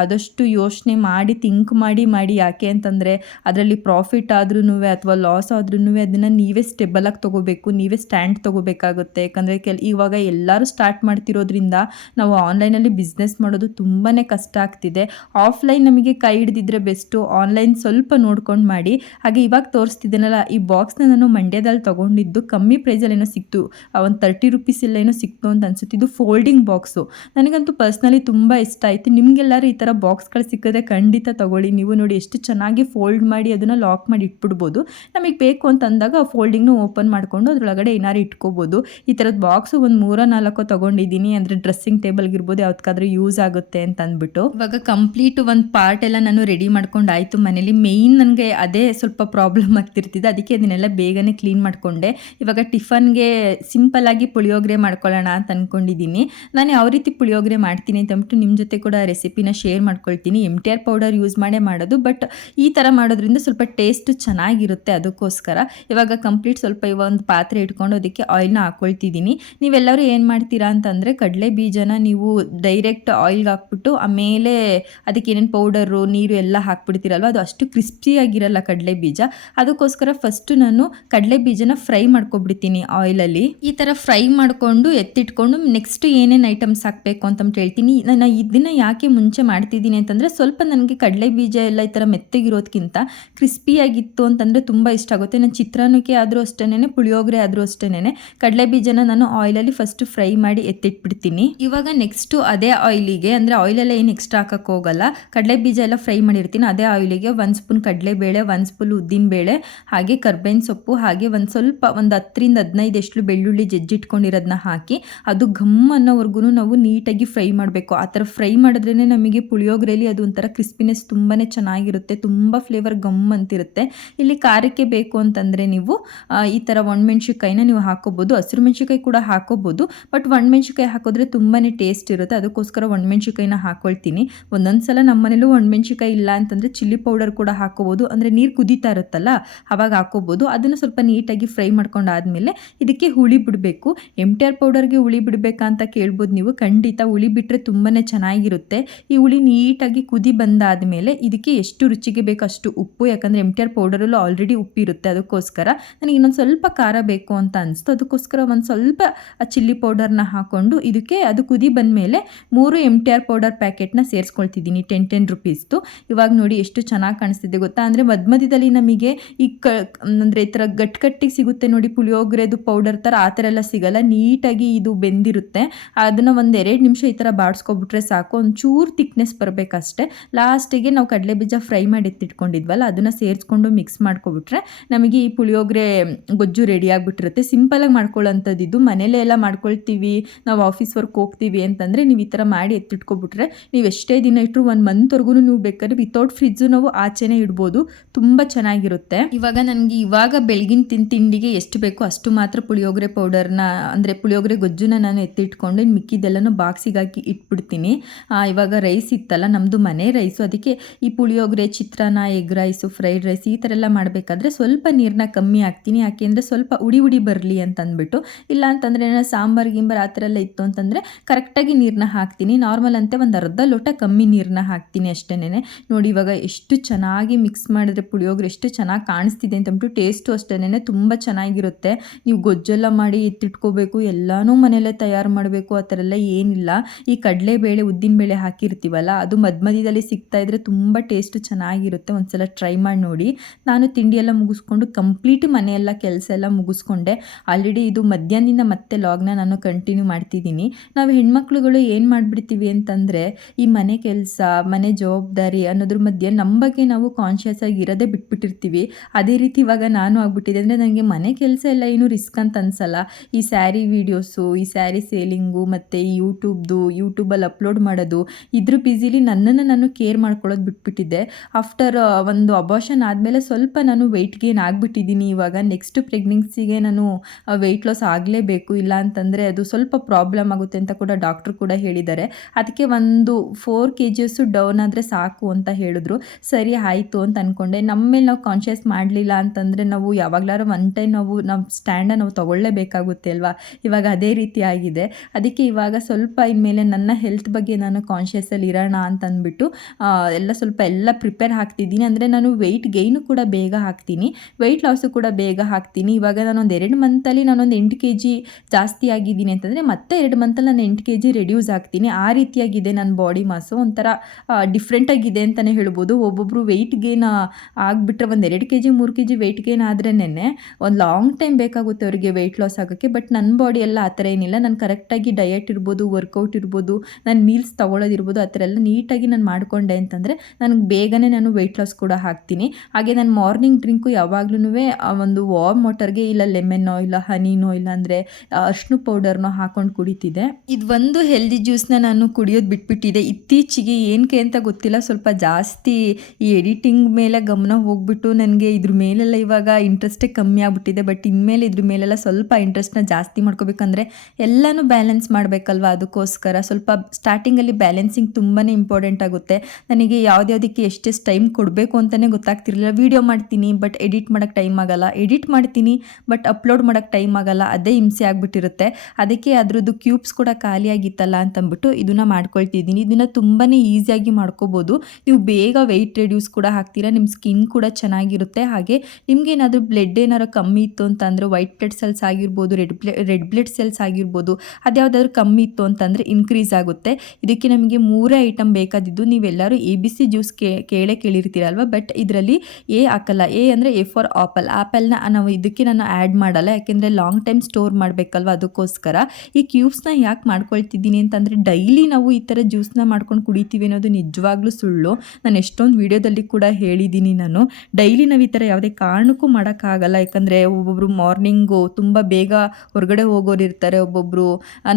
ಆದಷ್ಟು ಯೋಚನೆ ಮಾಡಿ ಥಿಂಕ್ ಮಾಡಿ ಮಾಡಿ ಯಾಕೆ ಅಂತಂದರೆ ಅದರಲ್ಲಿ ಪ್ರಾಫಿಟ್ ಆದ್ರೂ ಅಥವಾ ಆದ್ರೂ ಅದನ್ನು ನೀವೇ ಸ್ಟೆಬಲಾಗಿ ತೊಗೋಬೇಕು, ನೀವೇ ಸ್ಟ್ಯಾಂಡ್ ತೊಗೋಬೇಕಾಗುತ್ತೆ. ಯಾಕಂದರೆ ಕೆಲ, ಇವಾಗ ಎಲ್ಲರೂ ಸ್ಟಾರ್ಟ್ ಮಾಡ್ತಿರೋದ್ರಿಂದ ನಾವು ಆನ್ಲೈನಲ್ಲಿ ಬಿಸ್ನೆಸ್ ಮಾಡೋದು ತುಂಬಾ ಕಷ್ಟ ಆಗ್ತಿದೆ. ಆಫ್ಲೈನ್ ನಮಗೆ ಕೈ ಹಿಡಿದಿದ್ರೆ ಬೆಸ್ಟು ಆನ್ಲೈನ್ ಸ್ವಲ್ಪ ನೋಡ್ಕೊಂಡು ಮಾಡಿ. ಹಾಗೆ ಇವಾಗ ತೋರಿಸ್ತಿದ್ದೇನಲ್ಲ, ಈ ಬಾಕ್ಸ್ನ ನಾನು ಮಂಡ್ಯದಲ್ಲಿ ತೊಗೊಂಡಿದ್ದು ಕಮ್ಮಿ ಪ್ರೈಸಲ್ಲಿ ಏನೋ ಸಿಕ್ತು. ಒಂದು ತರ್ಟಿ ರುಪೀಸ್ ಇಲ್ಲ ಏನೋ ಸಿಕ್ತು ಅಂತ ಅನ್ಸುತ್ತೆ. ಇದು ಫೋಲ್ಡಿಂಗ್ ಬಾಕ್ಸು ನನಗಂತೂ ಪರ್ಸ್ನಲಿ ತುಂಬ ಇಷ್ಟ ಆಯಿತು. ನಿಮಗೆಲ್ಲರೂ ಈ ಥರ ಬಾಕ್ಸ್ಗಳು ಸಿಕ್ಕಿದ್ರೆ ಖಂಡಿತ ತಗೊಳ್ಳಿ. ನೀವು ನೋಡಿ ಎಷ್ಟು ಚೆನ್ನಾಗಿ ಫೋಲ್ಡ್ ಮಾಡಿ ಅದನ್ನು ಲಾಕ್ ಮಾಡಿ ಇಟ್ಬಿಡ್ಬೋದು. ನಮಗೆ ಬೇಕು ಅಂತ ಅಂದಾಗ ಆ ಫೋಲ್ಡಿಂಗ್ನು ಓಪನ್ ಮಾಡಿಕೊಂಡು ಅದರೊಳಗಡೆ ಏನಾರು ಇಟ್ಕೋಬೋದು. ಈ ಥರದ ಬಾಕ್ಸು ಒಂದು ಮೂರೋ ನಾಲ್ಕೋ ತೊಗೊಂಡಿದ್ದೀನಿ ಅಂದರೆ ಡ್ರೆಸ್ಸಿಂಗ್ ಟೇಬಲ್ಗಿರ್ಬೋದು ಯಾವ್ದಕ್ಕಾದ್ರೂ ಯೂಸ್ ಆಗುತ್ತೆ ಅಂತ ಅಂದ್ಬಿಟ್ಟು ಇವಾಗ ಕಂಪ್ಲೀಟ್ ಒಂದು ಪಾರ್ಟ್ ಎಲ್ಲ ನಾನು ರೆಡಿ ಮಾಡ್ಕೊಂಡು ಆಯಿತು ಮನೇಲಿ. ಮೇಯ್ನ್ ನನಗೆ ಅದೇ ಸ್ವಲ್ಪ ಪ್ರಾಬ್ಲಮ್ ಆಗ್ತಿರ್ತಿದೆ, ಅದಕ್ಕೆ ಅದನ್ನೆಲ್ಲ ಬೇಗನೆ ಕ್ಲೀನ್ ಮಾಡಿಕೊಂಡೆ. ಇವಾಗ ಟಿಫನ್ಗೆ ಸಿಂಪಲ್ಲಾಗಿ ಪುಳಿಯೋಗರೆ ಮಾಡ್ಕೊಳ್ಳೋಣ ಅಂತ ಅಂದ್ಕೊಂಡಿದ್ದೀನಿ ನಾನು ಯಾವ ರೀತಿ ಪುಳಿಯೋಗರೆ ಮಾಡ್ತೀನಿ ಅಂತ ಅಂದ್ಬಿಟ್ಟು ನಿಮ್ಮ ಜೊತೆ ಕೂಡ ರೆಸಿಪಿನ ಶೇರ್ ಮಾಡ್ಕೊಳ್ತೀನಿ. M T R powder use ಮಾಡೇ ಮಾಡೋದು, ಬಟ್ ಈ ಥರ ಮಾಡೋದ್ರಿಂದ ಸ್ವಲ್ಪ ಟೇಸ್ಟ್ ಚೆನ್ನಾಗಿರುತ್ತೆ ಅದಕ್ಕೋಸ್ಕರ ಇವಾಗ ಕಂಪ್ಲೀಟ್ ಸ್ವಲ್ಪ ಇವಾಗ ಒಂದು ಪಾತ್ರೆ ಇಟ್ಕೊಂಡು ಅದಕ್ಕೆ ಆಯಿಲ್ನ ಹಾಕೊಳ್ತಿದ್ದೀನಿ. ನೀವೆಲ್ಲರೂ ಏನು ಮಾಡ್ತೀರಾ ಅಂತಂದರೆ ಕಡಲೆ ಬೀಜನ ನೀವು ಡೈರೆಕ್ಟ್ ಆಯಿಲ್ಗೆ ಹಾಕ್ಬಿಟ್ಟು ಆಮೇಲೆ ಅದಕ್ಕೆ ಏನೇನು ಪೌಡರು ನೀರು ಎಲ್ಲ ಹಾಕ್ಬಿಡ್ತೀರಲ್ವ, ಅದು ಅಷ್ಟು ಕ್ರಿಸ್ಪಿಯಾಗಿರಲ್ಲ ಕಡಲೆ ಬೀಜ. ಅದಕ್ಕೋಸ್ಕರ ಫಸ್ಟು ನಾನು ಕಡಲೆ ಬೀಜನ ಫ್ರೈ ಮಾಡ್ಕೊಬಿಡ್ತೀನಿ ಆಯಿಲಲ್ಲಿ ಈ ಥರ ಫ್ರೈ ಮಾಡಿಕೊಂಡು ಎತ್ತಿಟ್ಕೊಂಡು ನೆಕ್ಸ್ಟ್ ಏನೇನು ಐಟಮ್ಸ್ ಹಾಕಬೇಕು ಅಂತ ಹೇಳ್ತೀನಿ. ನಾನು ಇದನ್ನು ಯಾಕೆ ಮುಂಚೆ ಮಾಡ್ತಿದ್ದೀನಿ ಅಂತಂದರೆ ಸ್ವಲ್ಪ ನನಗೆ ಕಡಲೆ ಬೀಜ ಎಲ್ಲ ಈ ಥರ ಮೆತ್ತಗಿರೋದಕ್ಕಿಂತ ಕ್ರಿಸ್ಪಿಯಾಗಿತ್ತು ಅಂತಂದರೆ ತುಂಬ ಇಷ್ಟ ಆಗುತ್ತೆ ನಾನು ಚಿತ್ರಾನ್ನಕ್ಕೆ ಆದರೂ ಅಷ್ಟೇನೆ ಪುಳಿಯೋಗರೆ ಆದರೂ ಅಷ್ಟೇನೆ ಕಡಲೆ ಬೀಜನ ನಾನು ಆಯಿಲಲ್ಲಿ ಫಸ್ಟ್ ಫ್ರೈ ಮಾಡಿ ಎತ್ತಿಟ್ಬಿಡ್ತೀನಿ. ಇವಾಗ ನೆಕ್ಸ್ಟು ಅದೇ ಆಯಿಲಿಗೆ ಅಂದರೆ ಆಯಿಲೆಲ್ಲ ಏನು ಎಕ್ಸ್ಟ್ರಾ ಹಾಕಕ್ಕೆ ಹೋಗಲ್ಲ. ಕಡಲೆ ಬೀಜ ಎಲ್ಲ ಫ್ರೈ ಮಾಡಿರ್ತೀನಿ. ಅದೇ ಆಯಿಲಿಗೆ ಒಂದು ಸ್ಪೂನ್ ಕಡಲೆಬೇಳೆ ಒಂದು ಸ್ಪೂನ್ ಉದ್ದಿನ ಬೇಳೆ, ಹಾಗೆ ಕರ್ಬೇವಿನ ಸೊಪ್ಪು, ಹಾಗೆ ಒಂದು ಸ್ವಲ್ಪ ಒಂದು ಹತ್ತರಿಂದ ಹದಿನೈದು ಎಷ್ಟು ಬೆಳ್ಳುಳ್ಳಿ ಜಜ್ಜಿಟ್ಕೊಂಡಿರೋದನ್ನ ಹಾಕಿ, ಅದು ಘಮ್ ಅನ್ನೋವರೆಗೂ ನಾವು ನೀಟಾಗಿ ಫ್ರೈ ಮಾಡಬೇಕು. ಆ ಥರ ಫ್ರೈ ಮಾಡಿದ್ರೇ ನಮಗೆ ಪುಳಿಯೋಗರೆಯಲ್ಲಿ ಅದು ಒಂಥರ ಕ್ರಿಸ್ಪಿನೆಸ್ ತುಂಬಾ ಚೆನ್ನಾಗಿರುತ್ತೆ. ತುಂಬ ಫ್ಲೇವರ್ ಗಮ್ ಅಂತಿರುತ್ತೆ. ಇಲ್ಲಿ ಖಾರಕ್ಕೆ ಬೇಕು ಅಂತಂದರೆ ನೀವು ಈ ಥರ ಒಣಮೆಣ್ಸಿಕಾಯಿನ ನೀವು ಹಾಕೋಬೋದು. ಹಸಿರು ಮೆಣಸಿಕಾಯಿ ಕೂಡ ಹಾಕೋಬೋದು. ಬಟ್ ಒಣಮೆಣ್ಸಿಕಾಯಿ ಹಾಕಿದ್ರೆ ತುಂಬಾ ಟೇಸ್ಟ್ ಇರುತ್ತೆ. ಅದಕ್ಕೋಸ್ಕರ ಒಣಮೆಣ್ಸಿಕಾಯಿನ ಹಾಕೊಳ್ತೀನಿ. ಒಂದೊಂದು ಸಲ ನಮ್ಮ ಮನೇಲೂ ಒಣಮೆಣ್ಸಿಕಾಯಿ ಇಲ್ಲ ಅಂತಂದರೆ ಚಿಲ್ಲಿ ಪೌಡರ್ ಕೂಡ ಹಾಕೋಬೋದು. ಅಂದರೆ ನೀರು ಕುದೀತಾ ಇರುತ್ತಲ್ಲ ಆವಾಗ ಹಾಕೋಬೋದು. ಅದನ್ನು ಸ್ವಲ್ಪ ನೀಟಾಗಿ ಫ್ರೈ ಮಾಡ್ಕೊಂಡಾದ್ಮೇಲೆ ಇದಕ್ಕೆ ಹುಳಿ ಬಿಡಬೇಕು. ಎಂ ಟಿ ಆರ್ ಪೌಡರ್ಗೆ ಹುಳಿ ಬಿಡಬೇಕಾ ಅಂತ ಕೇಳ್ಬೋದು ನೀವು. ಖಂಡಿತ ಹುಳಿ ಬಿಟ್ಟರೆ ತುಂಬಾ ಚೆನ್ನಾಗಿರುತ್ತೆ. ಈ ಹುಳಿ ನೀಟಾಗಿ ಕುದಿ ಬಂದಾದಮೇಲೆ ಇದಕ್ಕೆ ಎಷ್ಟು ರುಚಿಗೆ ಬೇಕು ಅಷ್ಟು ಉಪ್ಪು. ಯಾಕಂದರೆ ಎಂ ಟಿ ಆರ್ ಪೌಡರಲ್ಲೂ ಆಲ್ರೆಡಿ ಉಪ್ಪಿರುತ್ತೆ ಅದಕ್ಕೋಸ್ಕರ. ನನಗೆ ಇನ್ನೊಂದು ಸ್ವಲ್ಪ ಖಾರ ಬೇಕು ಅಂತ ಅನಿಸ್ತು. ಅದಕ್ಕೋಸ್ಕರ ಒಂದು ಸ್ವಲ್ಪ ಆ ಚಿಲ್ಲಿ ಪೌಡರ್ನ ಹಾಕ್ಕೊಂಡು ಇದಕ್ಕೆ ಅದು ಕುದಿ ಬಂದ ಮೇಲೆ ಮೂರು ಎಂ ಟಿ ಆರ್ ಪೌಡರ್ ಪ್ಯಾಕೆಟ್ನ ಸೇರಿಸ್ಕೊಳ್ತಿದ್ದೀನಿ. ಟೆನ್ ಟೆನ್ ರುಪೀಸ್ದು. ಇವಾಗ ನೋಡಿ ಎಷ್ಟು ಚೆನ್ನಾಗಿ ಕಾಣಿಸ್ತಿದೆ ಗೊತ್ತಾ? ಅಂದರೆ ಮಧ್ಯ ಮಧ್ಯದಲ್ಲಿ ನಮಗೆ ಈ ಕ ಅಂದರೆ ಈ ಥರ ಗಟ್ಟಿ ಗಟ್ಟಿಗೆ ಸಿಗುತ್ತೆ ನೋಡಿ ಪುಳಿಯೋಗರೆದು ಪೌಡರ್ ಥರ ಆ ಥರ ಎಲ್ಲ ಸಿಗಲ್ಲ. ನೀಟಾಗಿ ಇದು ಬೆಂದಿರುತ್ತೆ. ಅದನ್ನು ಒಂದು ಎರಡು ನಿಮಿಷ ಈ ಥರ ಬಾಡಿಸ್ಕೊಬಿಟ್ರೆ ಸಾಕು. ಒಂಚೂರು ತಿಕ್ನೆಸ್ ಬರಬೇಕಷ್ಟೆ. ಲಾಸ್ಟಿಗೆ ನಾವು ಕಡಲೆ ಬೀಜ ಫ್ರೈ ಮಾಡಿ ಎತ್ತಿಟ್ಕೊಂಡಿದ್ವಲ್ಲ, ಅದನ್ನು ಸೇರಿಸ್ಕೊಂಡು ಮಿಕ್ಸ್ ಮಾಡ್ಕೊಬಿಟ್ರೆ ನಮಗೆ ಈ ಪುಳಿಯೋಗರೆ ಗೊಜ್ಜು ರೆಡಿ ಆಗಿಬಿಟ್ಟಿರುತ್ತೆ. ಸಿಂಪಲಾಗಿ ಮಾಡ್ಕೊಳ್ಳೋಂಥದ್ದು ಇದು. ಮನೇಲೇ ಎಲ್ಲ ಮಾಡ್ಕೊಳ್ತೀವಿ. ನಾವು ಆಫೀಸ್ ವರ್ಕ್ ಹೋಗ್ತೀವಿ ಅಂತಂದರೆ ನೀವು ಈ ಥರ ಮಾಡಿ ಎತ್ತಿಟ್ಕೊಬಿಟ್ರೆ ನೀವು ಎಷ್ಟೇ ದಿನ ಇಟ್ಟರು ಒಂದು ಮಂತ್ವರೆಗೂ ನೀವು ಬೇಕಾದ್ರೆ ವಿತೌಟ್ ಫ್ರಿಜ್ಜು ನಾವು ಆಚೆನೇ ಇಡ್ಬೋದು. ತುಂಬ ಚೆನ್ನಾಗಿರುತ್ತೆ. ಇವಾಗ ನನಗೆ ಇವಾಗ ಬೆಳಗಿನ ತಿನ್ ತಿಂಡಿಗೆ ಎಷ್ಟು ಬೇಕೋ ಅಷ್ಟು ಮಾತ್ರ ಪುಳಿಯೋಗರೆ ಪೌಡರ್ನ ಅಂದರೆ ಪುಳಿಯೋಗರೆ ಗೊಜ್ಜುನ ನಾನು ಎತ್ತಿಟ್ಕೊಂಡು ಮಿಕ್ಕಿದ್ದೆಲ್ಲನೂ ಬಾಕ್ಸಿಗೆ ಹಾಕಿ ಇಟ್ಬಿಡ್ತೀನಿ. ಇವಾಗ ರೈಸ್ ಇತ್ತಲ್ಲ ನಮ್ಮದು ಮನೆ ರೈಸು ಅದಕ್ಕೆ ಈ puliyogare, chitranna egg rice fried rice ಈ ಥರ ಎಲ್ಲ ಮಾಡಬೇಕಾದ್ರೆ ಅಂತಂದರೆ ಸ್ವಲ್ಪ ನೀರನ್ನ ಕಮ್ಮಿ ಹಾಕ್ತೀನಿ. ಯಾಕೆಂದರೆ ಸ್ವಲ್ಪ ಉಡಿ ಉಡಿ ಬರಲಿ ಅಂತಂದ್ಬಿಟ್ಟು. ಇಲ್ಲ ಅಂತಂದರೆ ಏನೋ ಸಾಂಬಾರು ಗಿಂಬಾರು ಆ ಥರ ಎಲ್ಲ ಇತ್ತು ಅಂತಂದರೆ ಕರೆಕ್ಟಾಗಿ ನೀರನ್ನ ಹಾಕ್ತೀನಿ. ನಾರ್ಮಲ್ ಅಂತೆ ಒಂದು ಅರ್ಧ ಲೋಟ ಕಮ್ಮಿ ನೀರನ್ನ ಹಾಕ್ತೀನಿ ಅಷ್ಟೇನೆ ನೋಡಿ ಇವಾಗ ಎಷ್ಟು ಚೆನ್ನಾಗಿ ಮಿಕ್ಸ್ ಮಾಡಿದ್ರೆ ಪುಳಿಯೋಗರೆ ಎಷ್ಟು ಚೆನ್ನಾಗಿ ಕಾಣಿಸ್ತಿದೆ ಅಂತಂದ್ಬಿಟ್ಟು ಟೇಸ್ಟು ಅಷ್ಟೇನೆ ತುಂಬ ಚೆನ್ನಾಗಿರುತ್ತೆ. ನೀವು ಗೊಜ್ಜೆಲ್ಲ ಮಾಡಿ ಎತ್ತಿಟ್ಕೋಬೇಕು, ಎಲ್ಲನೂ ಮನೆಯಲ್ಲೇ ತಯಾರು ಮಾಡಬೇಕು, ಆ ಥರ ಎಲ್ಲ ಏನಿಲ್ಲ. ಈ ಕಡಲೆಬೇಳೆ ಉದ್ದಿನಬೇಳೆ ಹಾಕಿರ್ತೀವಲ್ಲ, ಅದು ಮಧ್ಯ ಮಧ್ಯದಲ್ಲಿ ಸಿಗ್ತಾ ಇದ್ರೆ ತುಂಬ ಟೇಸ್ಟು ಚೆನ್ನಾಗಿರುತ್ತೆ. ಒಂದ್ಸಲ ಟ್ರೈ ಮಾಡಿ ನೋಡಿ. ನಾನು ತಿಂಡಿ ಎಲ್ಲ ಮುಗಿಸ್ಕೊಂಡು ಕಂಪ್ಲೀಟ್ ಮನೆಯೆಲ್ಲ ಕೆಲಸ ಎಲ್ಲ ಮುಗಿಸ್ಕೊಂಡೆ. ಆಲ್ರೆಡಿ ಇದು ಮಧ್ಯಾಹ್ನದಿಂದ ಮತ್ತೆ ಲಾಗ್ನ ನಾನು ಕಂಟಿನ್ಯೂ ಮಾಡ್ತಿದ್ದೀನಿ. ನಾವು ಹೆಣ್ಮಕ್ಳುಗಳು ಏನು ಮಾಡಿಬಿಡ್ತೀವಿ ಅಂತಂದರೆ, ಈ ಮನೆ ಕೆಲಸ, ಮನೆ ಜವಾಬ್ದಾರಿ ಅನ್ನೋದ್ರ ಮಧ್ಯೆ ನಮ್ಮ ಬಗ್ಗೆ ನಾವು ಕಾನ್ಷಿಯಸ್ ಆಗಿ ಇರೋದೇ ಬಿಟ್ಬಿಟ್ಟಿರ್ತೀವಿ. ಅದೇ ರೀತಿ ಇವಾಗ ನಾನು ಆಗ್ಬಿಟ್ಟಿದೆ ಅಂದರೆ ನನಗೆ ಮನೆ ಕೆಲಸ ಎಲ್ಲ ಏನು ರಿಸ್ಕ್ ಅಂತ ಅನ್ಸಲ್ಲ. ಈ ಸ್ಯಾರಿ ವೀಡಿಯೋಸು ಈ ಸ್ಯಾರಿ ಸೇಲಿಂಗು ಮತ್ತು ಈ ಯೂಟ್ಯೂಬ್ದು ಯೂಟ್ಯೂಬಲ್ಲಿ ಅಪ್ಲೋಡ್ ಮಾಡೋದು, ಇದ್ರ ಬ್ಯುಸಿಲಿ ನನ್ನನ್ನು ನಾನು ಕೇರ್ ಮಾಡ್ಕೊಳ್ಳೋದು ಬಿಟ್ಬಿಟ್ಟಿದ್ದೆ. ಆಫ್ಟರ್ ಒಂದು ಅಬಾಷನ್ ಆದಮೇಲೆ ಸ್ವಲ್ಪ ನಾನು ವೆಯ್ಟ್ ಗೇನ್ ಆಗಿಬಿಟ್ಟಿದ್ದೀನಿ. ಇವಾಗ ನೆಕ್ಸ್ಟ್ ಪ್ರೆಗ್ನೆನ್ಸಿಗೆ ನಾನು ವೆಯ್ಟ್ ಲಾಸ್ ಆಗಲೇಬೇಕು ಇಲ್ಲ ಅಂತಂದರೆ ಅದು ಸ್ವಲ್ಪ ಪ್ರಾಬ್ಲಮ್ ಆಗುತ್ತೆ ಅಂತ ಕೂಡ ಡಾಕ್ಟ್ರು ಕೂಡ ಹೇಳಿದ್ದಾರೆ. ಅದಕ್ಕೆ ಒಂದು ಫೋರ್ ಕೆ ಜಿಯಸ್ಸು ಡೌನ್ ಆದರೆ ಸಾಕು ಅಂತ ಹೇಳಿದ್ರು. ಸರಿ ಆಯಿತು ಅಂತ ಅಂದ್ಕೊಂಡೆ ನಮ್ಮ ಮೇಲೆ ನಾವು ಕಾನ್ಷಿಯಸ್ ಮಾಡಲಿಲ್ಲ ಅಂತಂದರೆ ನಾವು ಯಾವಾಗಲಾರು ಒನ್ ಟೈಮ್ ನಾವು ನಮ್ಮ ಸ್ಟ್ಯಾಂಡ ನಾವು ತೊಗೊಳ್ಳೇಬೇಕಾಗುತ್ತೆ ಅಲ್ವಾ? ಇವಾಗ ಅದೇ ರೀತಿ ಆಗಿದೆ. ಅದಕ್ಕೆ ಇವಾಗ ಸ್ವಲ್ಪ ಇನ್ಮೇಲೆ ನನ್ನ ಹೆಲ್ತ್ ಬಗ್ಗೆ ನಾನು ಕಾನ್ಷಿಯಸ್ಸಲ್ಲಿ ಇರೋಣ ಅಂತ ಅಂದ್ಬಿಟ್ಟು ಆ, ಎಲ್ಲ ಸ್ವಲ್ಪ ಎಲ್ಲ ಪ್ರಿಪೇರ್ ಹಾಕ್ತಿದ್ದೀನಿ. ಅಂದರೆ ನಾನು ವೆಯ್ಟ್ ಗೈನು ಕೂಡ ಬೇಗ ಹಾಕ್ತೀನಿ. ವೆಯ್ಟ್ ಲಾಸು ಕೂಡ ಬೇಗ ಹಾಕ್ತೀನಿ. ಇವಾಗ ನಾನೊಂದು ಎರಡು ಮಂತಲ್ಲಿ ನಾನೊಂದು ಎಂಟು ಕೆ ಜಿ ಜಾಸ್ತಿ ಆಗಿದ್ದೀನಿ ಅಂತಂದರೆ ಮತ್ತೆ ಎರಡು ಮಂತಲ್ಲಿ ನಾನು ಎಂಟು ಕೆ ಜಿ ರೆಡ್ಯೂಸ್ ಆಗ್ತೀನಿ ಆ ರೀತಿಯಾಗಿದೆ ನನ್ನ ಬಾಡಿ ಮಾಸು ಒಂಥರ ಡಿಫ್ರೆಂಟಾಗಿದೆ ಅಂತಲೇ ಹೇಳ್ಬೋದು. ಒಬ್ಬೊಬ್ಬರು ವೆಯ್ಟ್ ಗೇನ್ ಆಗಿಬಿಟ್ರೆ ಒಂದು ಎರಡು ಕೆ ಜಿ ಮೂರು ಕೆ ಜಿ ವೆಯ್ಟ್ ಗೇನ್ ಆದ್ರೇ ಒಂದು ಲಾಂಗ್ ಟೈಮ್ ಬೇಕಾಗುತ್ತೆ ಅವರಿಗೆ ವೆಯ್ಟ್ ಲಾಸ್ ಆಗೋಕ್ಕೆ. ಬಟ್ ನನ್ನ ಬಾಡಿ ಎಲ್ಲ ಆ ಥರ ಏನಿಲ್ಲ. ನಾನು ಕರೆಕ್ಟಾಗಿ ಡಯಟ್ ಇರ್ಬೋದು ವರ್ಕೌಟ್ ಇರ್ಬೋದು, ನಾನು ಮೀಲ್ಸ್ ತೊಗೊಳೋದಿರ್ಬೋದು ಆ ಥರ ಎಲ್ಲ ನೀಟಾಗಿ ನಾನು ಮಾಡಿಕೊಂಡೆ ಅಂತಂದರೆ ನನಗೆ ಬೇಗನೆ ನಾನು ವೆಯ್ಟ್ ಲಾಸ್ ಕೂಡ ಹಾಕ್ತೀನಿ. ಹಾಗೆ ನಾನು ಮಾರ್ನಿಂಗ್ ಡ್ರಿಂಕು ಯಾವಾಗ್ಲೂ ಆ ಒಂದು ವಾರ್ಮ್ ವಾಟರ್ಗೆ ಇಲ್ಲ ಲೆಮನ್ನೋ ಇಲ್ಲ ಹನಿನೋ ಇಲ್ಲ ಅಂದರೆ ಅರ್ಶಿನ ಪೌಡರ್ನೋ ಹಾಕೊಂಡು ಕುಡಿತಿದ್ದೆ ಇದು ಒಂದು ಹೆಲ್ದಿ ಜ್ಯೂಸ್ನ ನಾನು ಕುಡಿಯೋದು ಬಿಟ್ಬಿಟ್ಟಿದೆ. ಇತ್ತೀಚೆಗೆ ಏನಕ್ಕೆ ಅಂತ ಗೊತ್ತಿಲ್ಲ. ಸ್ವಲ್ಪ ಜಾಸ್ತಿ ಈ ಎಡಿಟಿಂಗ್ ಮೇಲೆ ಗಮನ ಹೋಗ್ಬಿಟ್ಟು ನನಗೆ ಇದ್ರ ಮೇಲೆಲ್ಲ ಇವಾಗ ಇಂಟ್ರೆಸ್ಟೇ ಕಮ್ಮಿ ಆಗ್ಬಿಟ್ಟಿದೆ. ಬಟ್ ಇನ್ಮೇಲೆ ಇದ್ರ ಮೇಲೆಲ್ಲ ಸ್ವಲ್ಪ ಇಂಟ್ರೆಸ್ಟ್ನ ಜಾಸ್ತಿ ಮಾಡ್ಕೋಬೇಕಂದ್ರೆ ಎಲ್ಲನೂ ಬ್ಯಾಲೆನ್ಸ್ ಮಾಡಬೇಕಲ್ವ ಅದಕ್ಕೋಸ್ಕರ ಸ್ವಲ್ಪ ಸ್ಟಾರ್ಟಿಂಗಲ್ಲಿ ಬ್ಯಾಲೆನ್ಸಿಂಗ್ ತುಂಬಾ ಇಂಪಾರ್ಟೆಂಟ್ ಆಗುತ್ತೆ. ನನಗೆ ಯಾವ್ದ್ಯಾವ್ದಕ್ಕೆ ಎಷ್ಟೆಷ್ಟು ಟೈಮ್ ಕೊಡಬೇಕು ಅಂತಲೇ ಗೊತ್ತಾಗ್ತಿರಲಿಲ್ಲ. ವೀಡಿಯೋ ಮಾಡ್ತೀನಿ ಬಟ್ ಎಡಿಟ್ ಮಾಡೋಕ್ಕೆ ಟೈಮ್ ಆಗಲ್ಲ. ಎಡಿಟ್ ಮಾಡ್ತೀನಿ, ಬಟ್ ಅಪ್ಲೋಡ್ ಮಾಡೋಕ್ಕೆ ಟೈಮ್ ಆಗಲ್ಲ. ಅದೇ ಹಿಂಸೆ ಆಗಿಬಿಟ್ಟಿರುತ್ತೆ. ಅದಕ್ಕೆ ಅದರದ್ದು ಕ್ಯೂಬ್ಸ್ ಕೂಡ ಖಾಲಿಯಾಗಿತ್ತಲ್ಲ ಅಂತಂದ್ಬಿಟ್ಟು ಇದನ್ನು ಮಾಡ್ಕೊಳ್ತಿದ್ದೀನಿ. ಇದನ್ನು ತುಂಬಾ ಈಸಿಯಾಗಿ ಮಾಡ್ಕೋಬೋದು. ನೀವು ಬೇಗ ವೆಯ್ಟ್ ರೆಡ್ಯೂಸ್ ಕೂಡ ಹಾಕ್ತೀರಾ ನಿಮ್ಮ ಸ್ಕಿನ್ ಕೂಡ ಚೆನ್ನಾಗಿರುತ್ತೆ. ಹಾಗೆ ನಿಮ್ಗೇನಾದರೂ ಬ್ಲಡ್ ಏನಾದ್ರು ಕಮ್ಮಿ ಇತ್ತು ಅಂತಂದರೆ ವೈಟ್ ಬ್ಲಡ್ ಸೆಲ್ಸ್ ಆಗಿರ್ಬೋದು ರೆಡ್ ಬ್ಲೆ ರೆಡ್ ಬ್ಲಡ್ ಸೆಲ್ಸ್ ಆಗಿರ್ಬೋದು ಅದ್ಯಾವುದಾದ್ರೂ ಕಮ್ಮಿ ಇತ್ತು ಅಂತಂದರೆ ಇನ್ಕ್ರೀಸ್ ಆಗುತ್ತೆ. ಇದಕ್ಕೆ ನಮಗೆ ಮೂರೇ ಐಟಮ್ ಬೇಕಾದಿದ್ದು. ನೀವೆಲ್ಲರೂ ಎ ಬಿ ಸಿ ಜ್ಯೂಸ್ ಕೇಳೇ ಕೇಳಿರ್ತೀರಲ್ವ? ಬಟ್ ಇದರಲ್ಲಿ ಎ ಹಾಕಲ್ಲ. ಎ ಅಂದರೆ ಎ ಫಾರ್ ಆಪಲ್ ಆಪಲ್ನ ನಾವು ಇದಕ್ಕೆ ನಾನು ಆ್ಯಡ್ ಮಾಡಲ್ಲ, ಯಾಕೆಂದರೆ ಲಾಂಗ್ ಟೈಮ್ ಸ್ಟೋರ್ ಮಾಡಬೇಕಲ್ವ ಅದಕ್ಕೋಸ್ಕರ. ಈ ಕ್ಯೂಬ್ಸ್ನ ಯಾಕೆ ಮಾಡ್ಕೊಳ್ತಿದ್ದೀನಿ ಅಂತಂದರೆ ಡೈಲಿ ನಾವು ಈ ಥರ ಜ್ಯೂಸ್ನ ಮಾಡ್ಕೊಂಡು ಕುಡಿತೀವಿ ಅನ್ನೋದು ನಿಜವಾಗ್ಲೂ ಸುಳ್ಳು. ನಾನು ಎಷ್ಟೊಂದು ವೀಡಿಯೋದಲ್ಲಿ ಕೂಡ ಹೇಳಿದ್ದೀನಿ ನಾನು. ಡೈಲಿ ನಾವು ಈ ಥರ ಯಾವುದೇ ಕಾರಣಕ್ಕೂ ಮಾಡೋಕ್ಕಾಗಲ್ಲ, ಯಾಕಂದರೆ ಒಬ್ಬೊಬ್ಬರು ಮಾರ್ನಿಂಗು ತುಂಬ ಬೇಗ ಹೊರಗಡೆ ಹೋಗೋರು ಇರ್ತಾರೆ ಒಬ್ಬೊಬ್ಬರು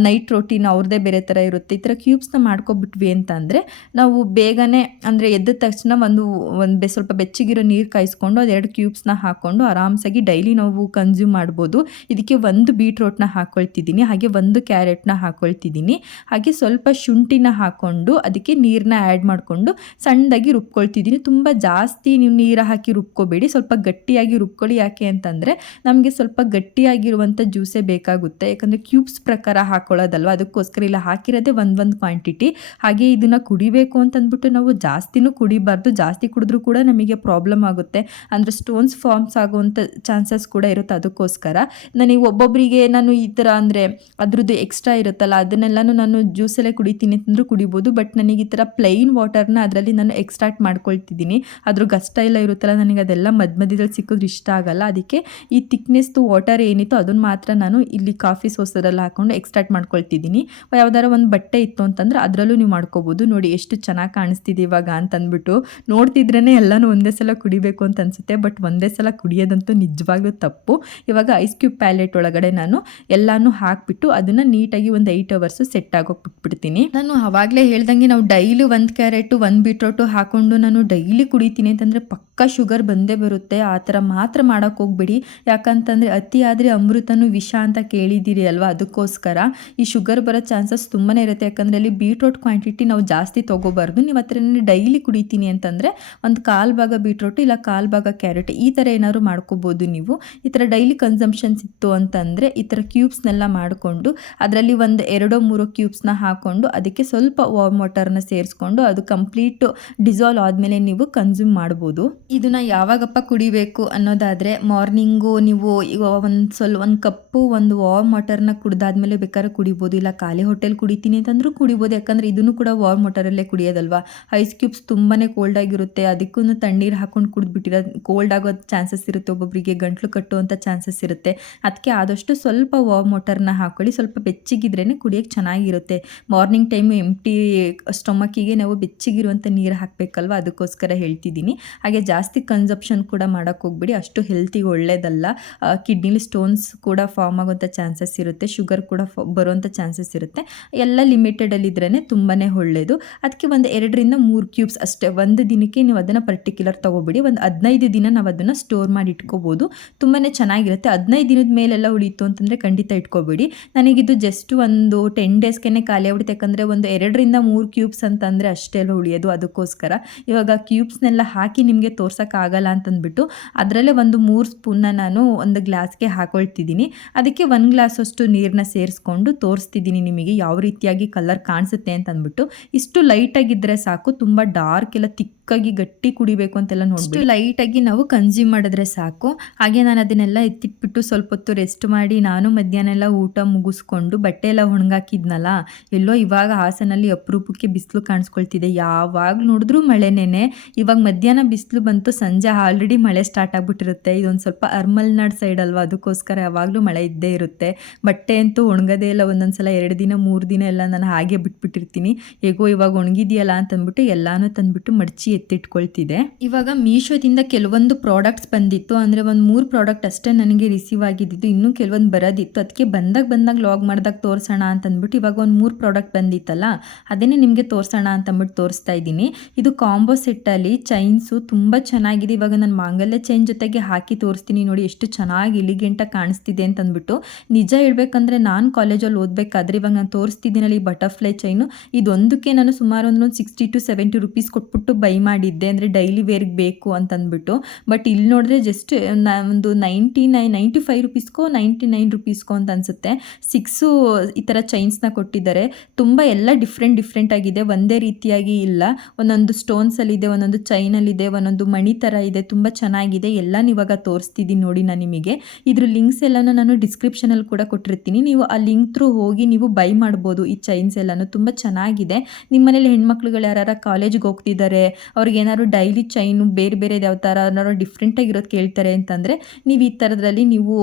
ನೈಟ್ ರೋಟೀನ್ ಅವ್ರದ್ದೇ ಬೇರೆ ಥರ ಇರುತ್ತೆ. ಈ ಥರ ಕ್ಯೂಬ್ಸ್ನ ಮಾಡ್ಕೊಬಿಟ್ವಿ ಅಂತ ಅಂದರೆ ನಾವು ಬೇಗನೆ, ಅಂದರೆ ಎದ್ದ ತಕ್ಷಣ ಒಂದು ಒಂದು ಸ್ವಲ್ಪ ಬೆಚ್ಚಗಿರೋ ನೀರು ಕಾಯಿಸ್ಕೊಂಡು ಅದೆರಡು ಕ್ಯೂಬ್ಸ್ನ ಹಾಕ್ಕೊಂಡು ಆರಾಮ್ಸಾಗಿ ಡೈಲಿ ನಾವು ಕನ್ಸ್ಯೂಮ್ ಮಾಡ್ಬೋದು. ಇದಕ್ಕೆ ಒಂದು ಬೀಟ್ರೋಟ್ನ ಹಾಕ್ಕೊಳ್ತಿದ್ದೀನಿ ಹಾಗೆ ಒಂದು ಕ್ಯಾರೆಟ್ನ ಹಾಕ್ಕೊಳ್ತಿದ್ದೀನಿ ಹಾಗೆ ಸ್ವಲ್ಪ ಶುಂಠಿನ ಹಾಕ್ಕೊಂಡು ಅದಕ್ಕೆ ನೀರನ್ನ ಆ್ಯಡ್ ಮಾಡಿಕೊಂಡು ಸಣ್ಣದಾಗಿ ರುಬ್ಕೊಳ್ತಿದ್ದೀನಿ. ತುಂಬ ಜಾಸ್ತಿ ನೀವು ನೀರು ಹಾಕಿ ರುಬ್ಕೋಬೇಡಿ. ಸ್ವಲ್ಪ ಗಟ್ಟಿಯಾಗಿ ರುಬ್ಕೊಳ್ಳಿ. ಯಾಕೆ ಅಂತಂದರೆ ನಮಗೆ ಸ್ವಲ್ಪ ಗಟ್ಟಿಯಾಗಿರುವಂಥ ಜ್ಯೂಸೇ ಬೇಕಾಗುತ್ತೆ. ಯಾಕಂದರೆ ಕ್ಯೂಬ್ಸ್ ಪ್ರಕಾರ ಹಾಕ್ಕೊಳ್ಳೋದಲ್ವ ಅದಕ್ಕೋಸ್ಕರ ಇಲ್ಲ. ಹಾಕಿರೋದೇ ಒಂದು ಒಂದು ಕ್ವಾಂಟಿಟಿ ಹಾಗೆ ಇದನ್ನು ಕುಡಿಬೇಕು ಅಂತಂದ್ಬಿಟ್ಟು ನಾವು ಜಾಸ್ತಿನೂ ಕುಡಿಬಾರ್ದು. ಜಾಸ್ತಿ ಕುಡಿದ್ರೂ ಕೂಡ ನಮಗೆ ಪ್ರಾಬ್ಲಮ್ ಆಗುತ್ತೆ. ಅಂದರೆ ಸ್ಟೋನ್ಸ್ ಫಾರ್ಮ್ಸ್ ಆಗುವಂಥ ಚಾನ್ಸಸ್ ಕೂಡ ಇರುತ್ತೆ ಅದಕ್ಕೋಸ್ಕರ. ನನಗೆ ಒಬ್ಬೊಬ್ಬರಿಗೆ ನಾನು ಈ ಥರ ಅಂದರೆ ಅದ್ರದ್ದು ಎಕ್ಸ್ಟ್ರಾ ಇರುತ್ತಲ್ಲ, ಅದನ್ನೆಲ್ಲನೂ ನಾನು ಜ್ಯೂಸಲ್ಲೇ ಕುಡಿತೀನಿ ಅಂತಂದ್ರೂ ಕುಡಿಬೋದು ಬಟ್ ನನಗೆ ಈ ಥರ ಪ್ಲೈನ್ ವಾಟರ್ನ ಅದರಲ್ಲಿ ನಾನು ಎಕ್ಸ್ಟ್ರಾಕ್ಟ್ ಮಾಡ್ಕೊಳ್ತಿದ್ದೀನಿ. ಅದ್ರ ಗಷ್ಟ ಎಲ್ಲ ಇರುತ್ತಲ್ಲ, ನನಗೆ ಅದೆಲ್ಲ ಮಧ್ಯ ಮಧ್ಯದಲ್ಲಿ ಸಿಕ್ಕಿದ್ರೆ ಇಷ್ಟ ಆಗಲ್ಲ. ಅದಕ್ಕೆ ಈ ತಿಕ್ನೆಸ್ದು ವಾಟರ್ ಏನಿತ್ತು ಅದನ್ನು ಮಾತ್ರ ನಾನು ಇಲ್ಲಿ ಕಾಫಿ ಸೋಸರಲ್ಲಿ ಹಾಕ್ಕೊಂಡು ಎಕ್ಸ್ಟ್ರಾಕ್ಟ್ ಮಾಡ್ಕೊಳ್ತಿದ್ದೀನಿ. ಯಾವ್ದಾರ ಒಂದು ಬಟ್ಟೆ ಇತ್ತು ಅಂತಂದ್ರೆ ಅದರಲ್ಲೂ ನೀವು ಮಾಡ್ಕೋಬೋದು. ನೋಡಿ, ಎಷ್ಟು ಚೆನ್ನಾಗಿ ಕಾಣಿಸ್ತಿದೆ ಇವಾಗ ಅಂತಂದ್ಬಿಟ್ಟು ನೋಡ್ತಿದ್ರೇ ಎಲ್ಲನೂ ಒಂದೇ ಸಲ ಕುಡಿಬೇಕು ಅಂತ ಅನಿಸುತ್ತೆ. ಬಟ್ ಒಂದೇ ಸಲ ಕುಡಿಯೋದಂತೂ ನಿಜವಾಗ್ಲೂ ತಪ್ಪು. ಇವಾಗ ಐಸ್ ಕ್ಯೂಬ್ ಪ್ಯಾಲೆಟ್ ಒಳಗಡೆ ನಾನು ಎಲ್ಲಾನು ಹಾಕ್ಬಿಟ್ಟು ಅದನ್ನು ನೀಟಾಗಿ ಒಂದು ಏಯ್ಟ್ ಅವರ್ಸ್ ಸೆಟ್ ಆಗೋಗಿ ಬಿಟ್ಬಿಡ್ತೀನಿ. ನಾನು ಅವಾಗಲೇ ಹೇಳ್ದಂಗೆ ನಾವು ಡೈಲಿ ಒಂದು ಕ್ಯಾರೆಟು ಒಂದು ಬೀಟ್ರೋಟು ಹಾಕ್ಕೊಂಡು ನಾನು ಡೈಲಿ ಕುಡಿತೀನಿ ಅಂತಂದರೆ ಪಕ್ಕ ಪಕ್ಕ ಶುಗರ್ ಬಂದೇ ಬರುತ್ತೆ, ಆ ಥರ ಮಾತ್ರ ಮಾಡೋಕ್ಕೆ ಹೋಗ್ಬೇಡಿ. ಯಾಕಂತಂದರೆ ಅತಿ ಆದರೆ ಅಮೃತನೂ ವಿಷ ಅಂತ ಕೇಳಿದ್ದೀರಿ ಅಲ್ವಾ? ಅದಕ್ಕೋಸ್ಕರ ಈ ಶುಗರ್ ಬರೋ ಚಾನ್ಸಸ್ ತುಂಬಾ ಇರುತ್ತೆ. ಯಾಕಂದರೆ ಅಲ್ಲಿ ಬೀಟ್ರೋಟ್ ಕ್ವಾಂಟಿಟಿ ನಾವು ಜಾಸ್ತಿ ತೊಗೋಬಾರ್ದು. ನೀವು ಹತ್ರ ಡೈಲಿ ಕುಡಿತೀನಿ ಅಂತಂದರೆ ಒಂದು ಕಾಲು ಭಾಗ ಬೀಟ್ರೋಟ್, ಇಲ್ಲ ಕಾಲು ಭಾಗ ಕ್ಯಾರೆಟ್, ಈ ಥರ ಏನಾದ್ರು ಮಾಡ್ಕೋಬೋದು ನೀವು. ಈ ಥರ ಡೈಲಿ ಕನ್ಸಂಪ್ಷನ್ಸ್ ಇತ್ತು ಅಂತಂದರೆ ಈ ಥರ ಕ್ಯೂಬ್ಸ್ನೆಲ್ಲ ಮಾಡಿಕೊಂಡು, ಅದರಲ್ಲಿ ಒಂದು ಎರಡೋ ಮೂರೋ ಕ್ಯೂಬ್ಸ್ನ ಹಾಕ್ಕೊಂಡು ಅದಕ್ಕೆ ಸ್ವಲ್ಪ ವಾರ್ಮ್ ವಾಟರ್ನ ಸೇರಿಸ್ಕೊಂಡು ಅದು ಕಂಪ್ಲೀಟ್ ಡಿಸಾಲ್ವ್ ಆದಮೇಲೆ ನೀವು ಕನ್ಸ್ಯೂಮ್ ಮಾಡ್ಬೋದು. ಇದನ್ನ ಯಾವಾಗಪ್ಪ ಕುಡಿಬೇಕು ಅನ್ನೋದಾದರೆ ಮಾರ್ನಿಂಗು ನೀವು ಈಗ ಒಂದು ಸ್ವಲ್ಪ ಒಂದು ಕಪ್ಪು ಒಂದು ವಾರ್ಮ್ ವಾಟರ್ನ ಕುಡ್ದಾದ್ಮೇಲೆ ಬೇಕಾದ್ರೆ ಕುಡಿಬೋದು. ಇಲ್ಲ ಖಾಲಿ ಹೋಟೆಲ್ ಕುಡಿತೀನಿ ಅಂತಂದರೂ ಕುಡಿಬೋದು. ಯಾಕಂದರೆ ಇದನ್ನು ಕೂಡ ವಾರ್ಮ್ ವಾಟರಲ್ಲೇ ಕುಡಿಯೋದಲ್ವಾ? ಐಸ್ ಕ್ಯೂಬ್ಸ್ ತುಂಬಾ ಕೋಲ್ಡ್ ಆಗಿರುತ್ತೆ. ಅದಕ್ಕೂ ತಣ್ಣೀರು ಹಾಕೊಂಡು ಕುಡಿದ್ಬಿಟ್ಟಿರೋ ಕೋಲ್ಡ್ ಆಗೋ ಚಾನ್ಸಸ್ ಇರುತ್ತೆ. ಒಬ್ಬೊಬ್ಬರಿಗೆ ಗಂಟ್ಲು ಕಟ್ಟುವಂಥ ಚಾನ್ಸಸ್ ಇರುತ್ತೆ. ಅದಕ್ಕೆ ಆದಷ್ಟು ಸ್ವಲ್ಪ ವಾರ್ಮ್ ವಾಟರ್ನ ಹಾಕೊಳ್ಳಿ. ಸ್ವಲ್ಪ ಬೆಚ್ಚಗಿದ್ರೇ ಕುಡಿಯೋಕ್ಕೆ ಚೆನ್ನಾಗಿರುತ್ತೆ. ಮಾರ್ನಿಂಗ್ ಟೈಮ್ ಎಂಟಿ ಸ್ಟೊಮಕ್ಕಿಗೆ ನಾವು ಬೆಚ್ಚಗಿರುವಂಥ ನೀರು ಹಾಕಬೇಕಲ್ವ? ಅದಕ್ಕೋಸ್ಕರ ಹೇಳ್ತಿದ್ದೀನಿ. ಹಾಗೆ ಜಾಸ್ತಿ ಕನ್ಸಪ್ಷನ್ ಕೂಡ ಮಾಡೋಕ್ಕೆ ಹೋಗ್ಬಿಡಿ. ಅಷ್ಟು ಹೆಲ್ತಿಗೆ ಒಳ್ಳೇದಲ್ಲ. ಕಿಡ್ನಿಲಿ ಸ್ಟೋನ್ಸ್ ಕೂಡ ಫಾರ್ಮ್ ಆಗೋಂಥ ಚಾನ್ಸಸ್ ಇರುತ್ತೆ. ಶುಗರ್ ಕೂಡ ಫ ಬರೋಂಥ ಚಾನ್ಸಸ್ ಇರುತ್ತೆ. ಎಲ್ಲ ಲಿಮಿಟೆಡಲ್ಲಿದ್ರೇ ತುಂಬಾ ಒಳ್ಳೆಯದು ಅದಕ್ಕೆ ಒಂದು ಎರಡರಿಂದ ಮೂರು ಕ್ಯೂಬ್ಸ್ ಅಷ್ಟೇ. ಒಂದು ದಿನಕ್ಕೆ ನೀವು ಅದನ್ನು ಪರ್ಟಿಕ್ಯುಲರ್ ತೊಗೊಬಿಡಿ. ಒಂದು ಹದಿನೈದು ದಿನ ನಾವು ಅದನ್ನು ಸ್ಟೋರ್ ಮಾಡಿ ಇಟ್ಕೋಬೋದು. ತುಂಬಾ ಚೆನ್ನಾಗಿರುತ್ತೆ. ಹದಿನೈದು ದಿನದ ಮೇಲೆಲ್ಲ ಉಳಿತು ಅಂತಂದರೆ ಖಂಡಿತ ಇಟ್ಕೋಬೇಡಿ. ನನಗಿದು ಜಸ್ಟ್ ಒಂದು ಟೆನ್ ಡೇಸ್ಗೆ ಖಾಲಿ ಆಗ್ಬಿಡುತ್ತೆ ಯಾಕಂದರೆ ಒಂದು ಎರಡರಿಂದ ಮೂರು ಕ್ಯೂಬ್ಸ್ ಅಂತಂದರೆ ಅಷ್ಟೇ ಅಲ್ಲ ಉಳಿಯೋದು. ಅದಕ್ಕೋಸ್ಕರ ಇವಾಗ ಕ್ಯೂಬ್ಸ್ನೆಲ್ಲ ಹಾಕಿ ನಿಮಗೆ ತೋರ್ಸೋಕ್ಕಾಗಲ್ಲ ಅಂತಂದ್ಬಿಟ್ಟು ಅದರಲ್ಲೇ ಒಂದು ಮೂರು ಸ್ಪೂನ್ನ ನಾನು ಒಂದು ಗ್ಲಾಸ್ಗೆ ಹಾಕೊಳ್ತಿದ್ದೀನಿ. ಅದಕ್ಕೆ ಒಂದು ಗ್ಲಾಸ್ ಅಷ್ಟು ನೀರನ್ನ ಸೇರಿಸ್ಕೊಂಡು ತೋರಿಸ್ತಿದ್ದೀನಿ ನಿಮಗೆ ಯಾವ ರೀತಿಯಾಗಿ ಕಲರ್ ಕಾಣಿಸುತ್ತೆ ಅಂತ ಅಂದ್ಬಿಟ್ಟು ಇಷ್ಟು ಲೈಟಾಗಿದ್ದರೆ ಸಾಕು, ತುಂಬ ಡಾರ್ಕ್ ಎಲ್ಲ ತಿಕ್ಕಾಗಿ ಗಟ್ಟಿ ಕುಡಿಬೇಕು ಅಂತೆಲ್ಲ ನೋಡಿ ಲೈಟಾಗಿ ನಾವು ಕನ್ಸ್ಯೂಮ್ ಮಾಡಿದ್ರೆ ಸಾಕು. ಹಾಗೆ ನಾನು ಅದನ್ನೆಲ್ಲ ಎತ್ತಿಟ್ಬಿಟ್ಟು ಸ್ವಲ್ಪ ಹೊತ್ತು ರೆಸ್ಟ್ ಮಾಡಿ ನಾನು ಮಧ್ಯಾಹ್ನ ಎಲ್ಲ ಊಟ ಮುಗಿಸ್ಕೊಂಡು ಬಟ್ಟೆ ಎಲ್ಲ ಒಣಗಾಕಿದ್ನಲ್ಲ, ಎಲ್ಲೋ ಇವಾಗ ಹಾಸನಲ್ಲಿ ಅಪರೂಪಕ್ಕೆ ಬಿಸಿಲು ಕಾಣಿಸ್ಕೊಳ್ತಿದೆ. ಯಾವಾಗ ನೋಡಿದ್ರೂ ಮಳೆನೇನೆ, ಇವಾಗ ಮಧ್ಯಾಹ್ನ ಬಿಸಿಲು ಬಂತು, ಸಂಜೆ ಆಲ್ರೆಡಿ ಮಳೆ ಸ್ಟಾರ್ಟ್ ಆಗಿಬಿಟ್ಟಿರುತ್ತೆ. ಇದೊಂದು ಸ್ವಲ್ಪ ಅರ್ಮಲ್ನಾಡ್ ಸೈಡ್ ಅಲ್ವಾ? ಅದಕ್ಕೋಸ್ಕರ ಯಾವಾಗಲೂ ಮಳೆ ಇದ್ದೇ ಇರುತ್ತೆ. ಬಟ್ಟೆ ಅಂತೂ ಒಣಗದೇ ಇಲ್ಲ ಒಂದೊಂದು ಸಲ ಎರಡು ದಿನ, ಮೂರು ದಿನ ಎಲ್ಲ ನಾನು ಹಾಗೆ ಬಿಟ್ಬಿಟ್ಟಿರ್ತೀನಿ. ಹೇಗೋ ಇವಾಗ ಒಣಗಿದೆಯಲ್ಲ ಅಂತಂದ್ಬಿಟ್ಟು ಎಲ್ಲಾನು ತಂದ್ಬಿಟ್ಟು ಮಡಚಿ ಎತ್ತಿಟ್ಕೊಳ್ತಿದೆ. ಇವಾಗ ಮೀಶೋದಿಂದ ಕೆಲವೊಂದು ಪ್ರಾಡಕ್ಟ್ಸ್ ಬಂದಿತ್ತು. ಅಂದರೆ ಒಂದು ಮೂರು ಪ್ರಾಡಕ್ಟ್ ಅಷ್ಟೇ ನನಗೆ ರಿಸೀವ್ ಆಗಿದ್ದಿದ್ದು ಇನ್ನೂ ಕೆಲವೊಂದು ಬರೋದಿತ್ತು. ಅದಕ್ಕೆ ಬಂದಾಗ ಬಂದಾಗ ಲಾಗ್ ಮಾಡಿದಾಗ ತೋರಿಸೋಣ ಅಂತಂದ್ಬಿಟ್ಟು ಇವಾಗ ಒಂದು ಮೂರು ಪ್ರಾಡಕ್ಟ್ ಬಂದಿತ್ತಲ್ಲ, ಅದನ್ನೇ ನಿಮಗೆ ತೋರಿಸೋಣ ಅಂತಂದ್ಬಿಟ್ಟು ತೋರಿಸ್ತಾ ಇದ್ದೀನಿ. ಇದು ಕಾಂಬೋ ಸೆಟ್ಟಲ್ಲಿ ಚೈನ್ಸು ತುಂಬ ಚೆನ್ನಾಗಿದೆ. ಇವಾಗ ನಾನು ಮಾಂಗಲ್ಯ ಚೈನ್ ಜೊತೆಗೆ ಹಾಕಿ ತೋರಿಸ್ತೀನಿ ನೋಡಿ, ಎಷ್ಟು ಚೆನ್ನಾಗಿ ಇಲಿಗೆಂಟಾಗಿ ಕಾಣಿಸ್ತಿದೆ ಅಂತಂದ್ಬಿಟ್ಟು. ನಿಜ ಹೇಳ್ಬೇಕಂದ್ರೆ ನಾನು ಕಾಲೇಜಲ್ಲಿ ಓದಬೇಕಾದ್ರೆ ಇವಾಗ ನಾನು ತೋರಿಸ್ತಿದ್ದೀನಲ್ಲ ಈ ಬಟರ್ಫ್ಲೈ ಚೈನು ಇದೊಂದಕ್ಕೆ ನಾನು ಸುಮಾರು ಒಂದು ಸಿಕ್ಸ್ಟಿ ಟು ಸೆವೆಂಟಿ ರುಪೀಸ್ ಕೊಟ್ಬಿಟ್ಟು ಬೈ ಮಾಡಿದ್ದೆ ಅಂದರೆ ಡೈಲಿ ವೇರ್ಗೆ ಬೇಕು ಅಂತಂದ್ಬಿಟ್ಟು. ಬಟ್ ಇಲ್ಲಿ ನೋಡಿದ್ರೆ ಜಸ್ಟ್ ಒಂದು ನೈಂಟಿ ನೈನ್ ನೈಂಟಿ ಫೈವ್ ರುಪೀಸ್ಗೋ ನೈಂಟಿ ನೈನ್ ರುಪೀಸ್ಗೋ ಅಂತ ಅನಿಸುತ್ತೆ. ಸಿಕ್ಸು ಈ ಥರ ಚೈನ್ಸ್ನ ಕೊಟ್ಟಿದ್ದಾರೆ. ತುಂಬ ಎಲ್ಲ ಡಿಫ್ರೆಂಟ್ ಡಿಫ್ರೆಂಟ್ ಆಗಿದೆ. ಒಂದೇ ರೀತಿಯಾಗಿ ಇಲ್ಲ. ಒಂದೊಂದು ಸ್ಟೋನ್ಸಲ್ಲಿದೆ ಒಂದೊಂದು ಚೈನಲ್ಲಿದೆ ಒಂದೊಂದು ಮಣಿ ಥರ ಇದೆ, ತುಂಬ ಚೆನ್ನಾಗಿದೆ. ಎಲ್ಲ ಇವಾಗ ತೋರಿಸ್ತಿದ್ದೀನಿ ನೋಡಿ ನಾನು ನಿಮಗೆ. ಇದ್ರ ಲಿಂಕ್ಸ್ ಎಲ್ಲನೂ ನಾನು ಡಿಸ್ಕ್ರಿಪ್ಷನಲ್ಲಿ ಕೂಡ ಕೊಟ್ಟಿರ್ತೀನಿ. ನೀವು ಆ ಲಿಂಕ್ ಥ್ರೂ ಹೋಗಿ ನೀವು ಬೈ ಮಾಡ್ಬೋದು ಈ ಚೈನ್ಸ್ ಎಲ್ಲನೂ. ತುಂಬ ಚೆನ್ನಾಗಿದೆ. ನಿಮ್ಮ ಮನೇಲಿ ಹೆಣ್ಮಕ್ಳುಗಳು ಯಾರು ಕಾಲೇಜ್ಗೆ ಹೋಗ್ತಿದ್ದಾರೆ ಅವ್ರಿಗೆ ಏನಾದ್ರು ಡೈಲಿ ಚೈನು ಬೇರೆ ಬೇರೆ ಯಾವ ಥರ ಏನಾದ್ರು ಡಿಫ್ರೆಂಟಾಗಿರೋದು ಕೇಳ್ತಾರೆ ಅಂತಂದರೆ, ನೀವು ಈ ಥರದ್ರಲ್ಲಿ ನೀವು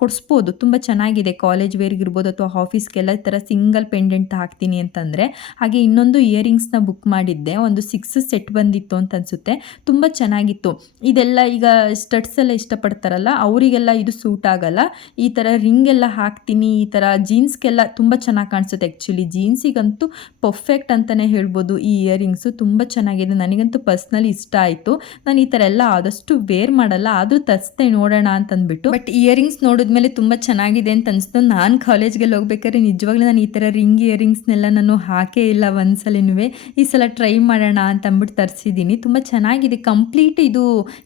ಕೊಡಿಸ್ಬೋದು. ತುಂಬ ಚೆನ್ನಾಗಿದೆ. ಕಾಲೇಜ್ ವೇರ್ಗಿರ್ಬೋದು ಅಥವಾ ಆಫೀಸ್ಗೆಲ್ಲ ಈ ಥರ ಸಿಂಗಲ್ ಪೆಂಡೆಂಟ್ ಹಾಕ್ತೀನಿ ಅಂತಂದರೆ, ಹಾಗೆ ಇನ್ನೊಂದು ಇಯರಿಂಗ್ಸ್ನ ಬುಕ್ ಮಾಡಿದ್ದೆ. ಒಂದು ಸಿಕ್ಸ್ ಸೆಟ್ ಬಂದಿತ್ತು ಅಂತ ಅನಿಸುತ್ತೆ. ತುಂಬ ಚೆನ್ನಾಗಿತ್ತು. ಇದೆಲ್ಲ ಈಗ ಸ್ಟಡ್ಸ್ ಎಲ್ಲ ಇಷ್ಟಪಡ್ತಾರಲ್ಲ, ಅವರಿಗೆಲ್ಲ ಇದು ಸೂಟ್ ಆಗಲ್ಲ. ಈ ಥರ ರಿಂಗ್ ಎಲ್ಲ ಹಾಕ್ತೀನಿ, ಈ ಥರ ಜೀನ್ಸ್ಗೆಲ್ಲ ತುಂಬ ಚೆನ್ನಾಗಿ ಕಾಣಿಸುತ್ತೆ. ಆ್ಯಕ್ಚುಲಿ ಜೀನ್ಸಿಗಂತೂ ಪರ್ಫೆಕ್ಟ್ ಅಂತಲೇ ಹೇಳ್ಬೋದು. ಈ ಇಯರಿಂಗ್ಸು ತುಂಬ ಚೆನ್ನಾಗಿದೆ. ನನಗಂತೂ ಪರ್ಸ್ನಲಿ ಇಷ್ಟ ಆಯಿತು. ನಾನು ಈ ಥರ ಎಲ್ಲ ಆದಷ್ಟು ವೇರ್ ಮಾಡಲ್ಲ, ಆದರೂ ತರಿಸ್ದೆ ನೋಡೋಣ ಅಂತಂದ್ಬಿಟ್ಟು. ಬಟ್ ಇಯರಿಂಗ್ಸ್ ನೋಡಿದ್ಮೇಲೆ ತುಂಬ ಚೆನ್ನಾಗಿದೆ ಅಂತ ಅನಿಸ್ತು. ನಾನು ಕಾಲೇಜ್ಗೆ ಹೋಗ್ಬೇಕಾದ್ರೆ ನಿಜವಾಗ್ಲೂ ನಾನು ಈ ಥರ ರಿಂಗ್ ಇಯರಿಂಗ್ಸ್ನೆಲ್ಲ ನಾನು ಹಾಕೇ ಇಲ್ಲ ಒಂದ್ಸಲಿನೂ ಈ ಸಲ ಟ್ರೈ ಮಾಡೋಣ ಅಂತ ಅಂದ್ಬಿಟ್ಟು ತರಿಸಿದ್ದೀನಿ. ತುಂಬ ಚೆನ್ನಾಗಿದೆ. ಕಂಪ್ಲೀಟ್ ಇದು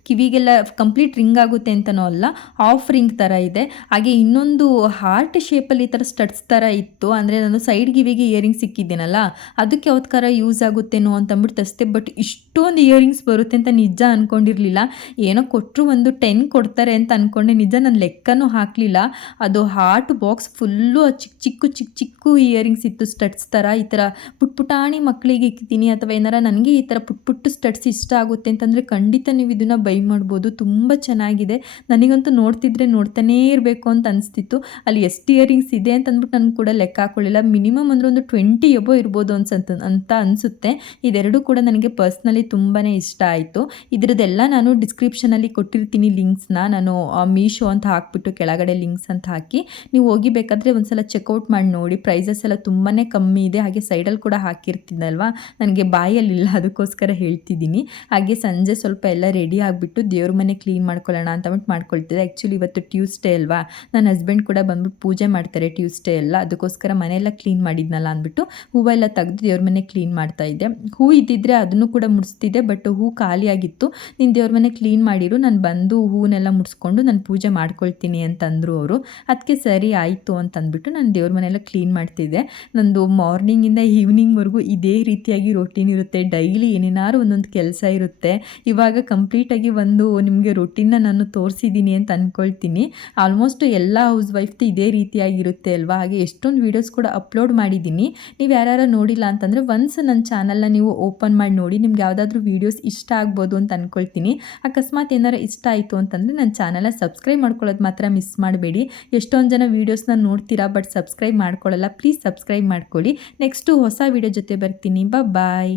ಕಿವಿಗೆಲ್ಲ ಕಂಪ್ಲೀಟ್ ರಿಂಗ್ ಆಗುತ್ತೆ ಅಂತನೋ ಅಲ್ಲ ಆಫ್ ರಿಂಗ್ ಥರ ಇದೆ. ಹಾಗೆ ಇನ್ನೊಂದು ಹಾರ್ಟ್ ಶೇಪಲ್ಲಿ ಈ ಥರ ಸ್ಟಡ್ಸ್ ಥರ ಇತ್ತು. ಅಂದರೆ ನಾನು ಸೈಡ್ ಕಿವಿಗೆ ಇಯರಿಂಗ್ ಸಿಕ್ಕಿದ್ದೀನಲ್ಲ, ಅದಕ್ಕೆ ಯಾವತ್ಕಾರ ಯೂಸ್ ಆಗುತ್ತೇನೋ ಅಂತ ಅಂದ್ಬಿಟ್ಟು ತರಿಸ್ದೆ ಬಟ್ ಇಷ್ಟೊಂದು ಇಯರಿಂಗ್ಸ್ ಬರುತ್ತೆ ಅಂತ ನಿಜ ಅಂದ್ಕೊಂಡಿರಲಿಲ್ಲ ಏನೋ ಕೊಟ್ಟರು ಒಂದು ಟೆನ್ ಕೊಡ್ತಾರೆ ಅಂತ ಅಂದ್ಕೊಂಡೆ ನಿಜ ನಾನು ಲೆಕ್ಕನೂ ಹಾಕಲಿಲ್ಲ. ಅದು ಹಾರ್ಟ್ ಬಾಕ್ಸ್ ಫುಲ್ಲು ಚಿಕ್ಕ ಚಿಕ್ಕ ಚಿಕ್ಕ ಚಿಕ್ಕ ಇಯರಿಂಗ್ಸ್ ಇತ್ತು ಸ್ಟಡ್ಸ್ ಥರ ಈ ಥರ ಪುಟ್ ಪುಟಾಣಿ ಮಕ್ಕಳಿಗೆ ಇಕ್ತೀನಿ ಅಥವಾ ಏನಾರ ನನಗೆ ಈ ಥರ ಪುಟ್ ಪುಟ್ಟು ಸ್ಟಡ್ಸ್ ಇಷ್ಟ ಆಗುತ್ತೆ ಅಂತಂದರೆ ಖಂಡಿತ ನೀವು ಇದನ್ನು ಬೈ ಮಾಡ್ಬೋದು. ತುಂಬ ಚೆನ್ನಾಗಿದೆ. ನನಗಂತೂ ನೋಡ್ತಿದ್ರೆ ನೋಡ್ತಾನೇ ಇರಬೇಕು ಅಂತ ಅನಿಸ್ತಿತ್ತು. ಅಲ್ಲಿ ಎಷ್ಟು ಇಯರಿಂಗ್ಸ್ ಇದೆ ಅಂತ ಅಂದ್ಬಿಟ್ಟು ನಾನು ಕೂಡ ಲೆಕ್ಕ ಹಾಕೊಳ್ಳಿಲ್ಲ. ಮಿನಿಮಮ್ ಅಂದರೆ ಒಂದು ಟ್ವೆಂಟಿ ಎಬೋ ಇರ್ಬೋದು ಅನ್ಸಂತ ಅಂತ ಅನಿಸುತ್ತೆ. ಇದೆರಡು ಕೂಡ ನನಗೆ ಪರ್ಸ್ನಲಿ ತುಂಬಾ ಇಷ್ಟ ಆಯಿತು. ಇದರದೆಲ್ಲ ನಾನು ಡಿಸ್ಕ್ರಿಪ್ಷನಲ್ಲಿ ಕೊಟ್ಟಿರ್ತೀನಿ ಲಿಂಕ್ಸ್ನ ನಾನು ಮೀಶೋ ಅಂತ ಹಾಕ್ಬಿಟ್ಟು ಕೆಳಗಡೆ ಲಿಂಕ್ಸ್ ಅಂತ ಹಾಕಿ ನೀವು ಹೋಗಿ ಬೇಕಾದರೆ ಒಂದ್ಸಲ ಚೆಕ್ಔಟ್ ಮಾಡಿ ನೋಡಿ. ಪ್ರೈಸಸ್ ಎಲ್ಲ ತುಂಬಾ ಕಮ್ಮಿ ಇದೆ. ಹಾಗೆ ಸೈಡಲ್ಲಿ ಕೂಡ ಹಾಕಿರ್ತೀನಲ್ವಾ? ನನಗೆ ಬಾಯಲ್ಲಿಲ್ಲ ಅದಕ್ಕೋಸ್ಕರ ಹೇಳ್ತಿದ್ದೀನಿ. ಹಾಗೆ ಸಂಜೆ ಸಂಜೆ ಸ್ವಲ್ಪ ಎಲ್ಲ ರೆಡಿ ಆಗಿಬಿಟ್ಟು ದೇವ್ರ ಮನೆ ಕ್ಲೀನ್ ಮಾಡ್ಕೊಳ್ಳೋಣ ಅಂತ ಮಾಡ್ಕೊಳ್ತಿದ್ದೆ. ಆ್ಯಕ್ಚುಲಿ ಇವತ್ತು ಟ್ಯೂಸ್ಡೇ ಅಲ್ವಾ? ನನ್ನ ಹಸ್ಬೆಂಡ್ ಕೂಡ ಬಂದ್ಬಿಟ್ಟು ಪೂಜೆ ಮಾಡ್ತಾರೆ ಟ್ಯೂಸ್ಡೇ ಎಲ್ಲ. ಅದಕ್ಕೋಸ್ಕರ ಮನೆಯೆಲ್ಲ ಕ್ಲೀನ್ ಮಾಡಿದ್ನಲ್ಲ ಅಂದ್ಬಿಟ್ಟು ಹೂವೆಲ್ಲ ತೆಗೆದು ದೇವ್ರ ಮನೆ ಕ್ಲೀನ್ ಮಾಡ್ತಾ ಇದ್ದೆ. ಹೂ ಇದ್ದಿದ್ರೆ ಅದನ್ನು ಕೂಡ ಮುಡಿಸ್ತಿದ್ದೆ ಬಟ್ ಹೂ ಖಾಲಿಯಾಗಿತ್ತು ನೀನು ದೇವ್ರ ಮನೆ ಕ್ಲೀನ್ ಮಾಡಿರು, ನಾನು ಬಂದು ಹೂವನ್ನೆಲ್ಲ ಮುಡಿಸ್ಕೊಂಡು ನಾನು ಪೂಜೆ ಮಾಡ್ಕೊಳ್ತೀನಿ ಅಂತಂದರು ಅವರು. ಅದಕ್ಕೆ ಸರಿ ಆಯಿತು ಅಂತಂದ್ಬಿಟ್ಟು ನಾನು ದೇವ್ರ ಮನೆಯೆಲ್ಲ ಕ್ಲೀನ್ ಮಾಡ್ತಿದ್ದೆ. ನಂದು ಮಾರ್ನಿಂಗಿಂದ ಈವ್ನಿಂಗ್ವರೆಗೂ ಇದೇ ರೀತಿಯಾಗಿ ರೊಟೀನ್ ಇರುತ್ತೆ. ಡೈಲಿ ಏನೇನಾದ್ರು ಒಂದೊಂದು ಕೆಲಸ ಇರುತ್ತೆ. ಇವಾಗ ಕಂಪ್ಲೀಟಾಗಿ ಒಂದು ನಿಮಗೆ ರೊಟೀನ್ನ ನಾನು ತೋರಿಸಿದ್ದೀನಿ ಅಂತ ಅಂದ್ಕೊಳ್ತೀನಿ ಆಲ್ಮೋಸ್ಟ್ ಎಲ್ಲ ಹೌಸ್ ವೈಫ್ದು ಇದೇ ರೀತಿಯಾಗಿರುತ್ತೆ ಅಲ್ವಾ? ಹಾಗೆ ಎಷ್ಟೊಂದು ವೀಡಿಯೋಸ್ ಕೂಡ ಅಪ್ಲೋಡ್ ಮಾಡಿದ್ದೀನಿ ನೀವು ಯಾರು ನೋಡಿಲ್ಲ ಅಂತಂದರೆ ಒನ್ಸ್ ನನ್ನ ಚಾನಲ್ನ ನೀವು ಓಪನ್ ಮಾಡಿ ನೋಡಿ, ನಿಮ್ಗೆ ಯಾವುದಾದ್ರೂ ವೀಡಿಯೋಸ್ ಇಷ್ಟ ಆಗ್ಬೋದು ಅಂತ ಅಂದ್ಕೊಳ್ತೀನಿ ಅಕಸ್ಮಾತ್ ಏನಾರು ಇಷ್ಟ ಆಯಿತು ಅಂತಂದರೆ ನನ್ನ ಚಾನಲ್ನ ಸಬ್ಸ್ಕ್ರೈಬ್ ಮಾಡ್ಕೊಳ್ಳೋದು ಮಾತ್ರ ಮಿಸ್ ಮಾಡಬೇಡಿ. ಎಷ್ಟೊಂದು ಜನ ವೀಡಿಯೋಸ್ನ ನೋಡ್ತೀರಾ ಬಟ್ ಸಬ್ಸ್ಕ್ರೈಬ್ ಮಾಡ್ಕೊಳ್ಳಲ್ಲ ಪ್ಲೀಸ್ ಸಬ್ಸ್ಕ್ರೈಬ್ ಮಾಡ್ಕೊಳ್ಳಿ. ನೆಕ್ಸ್ಟು ಹೊಸ ವೀಡಿಯೋ ಜೊತೆ ಬರ್ತೀನಿ. ಬಾಯ್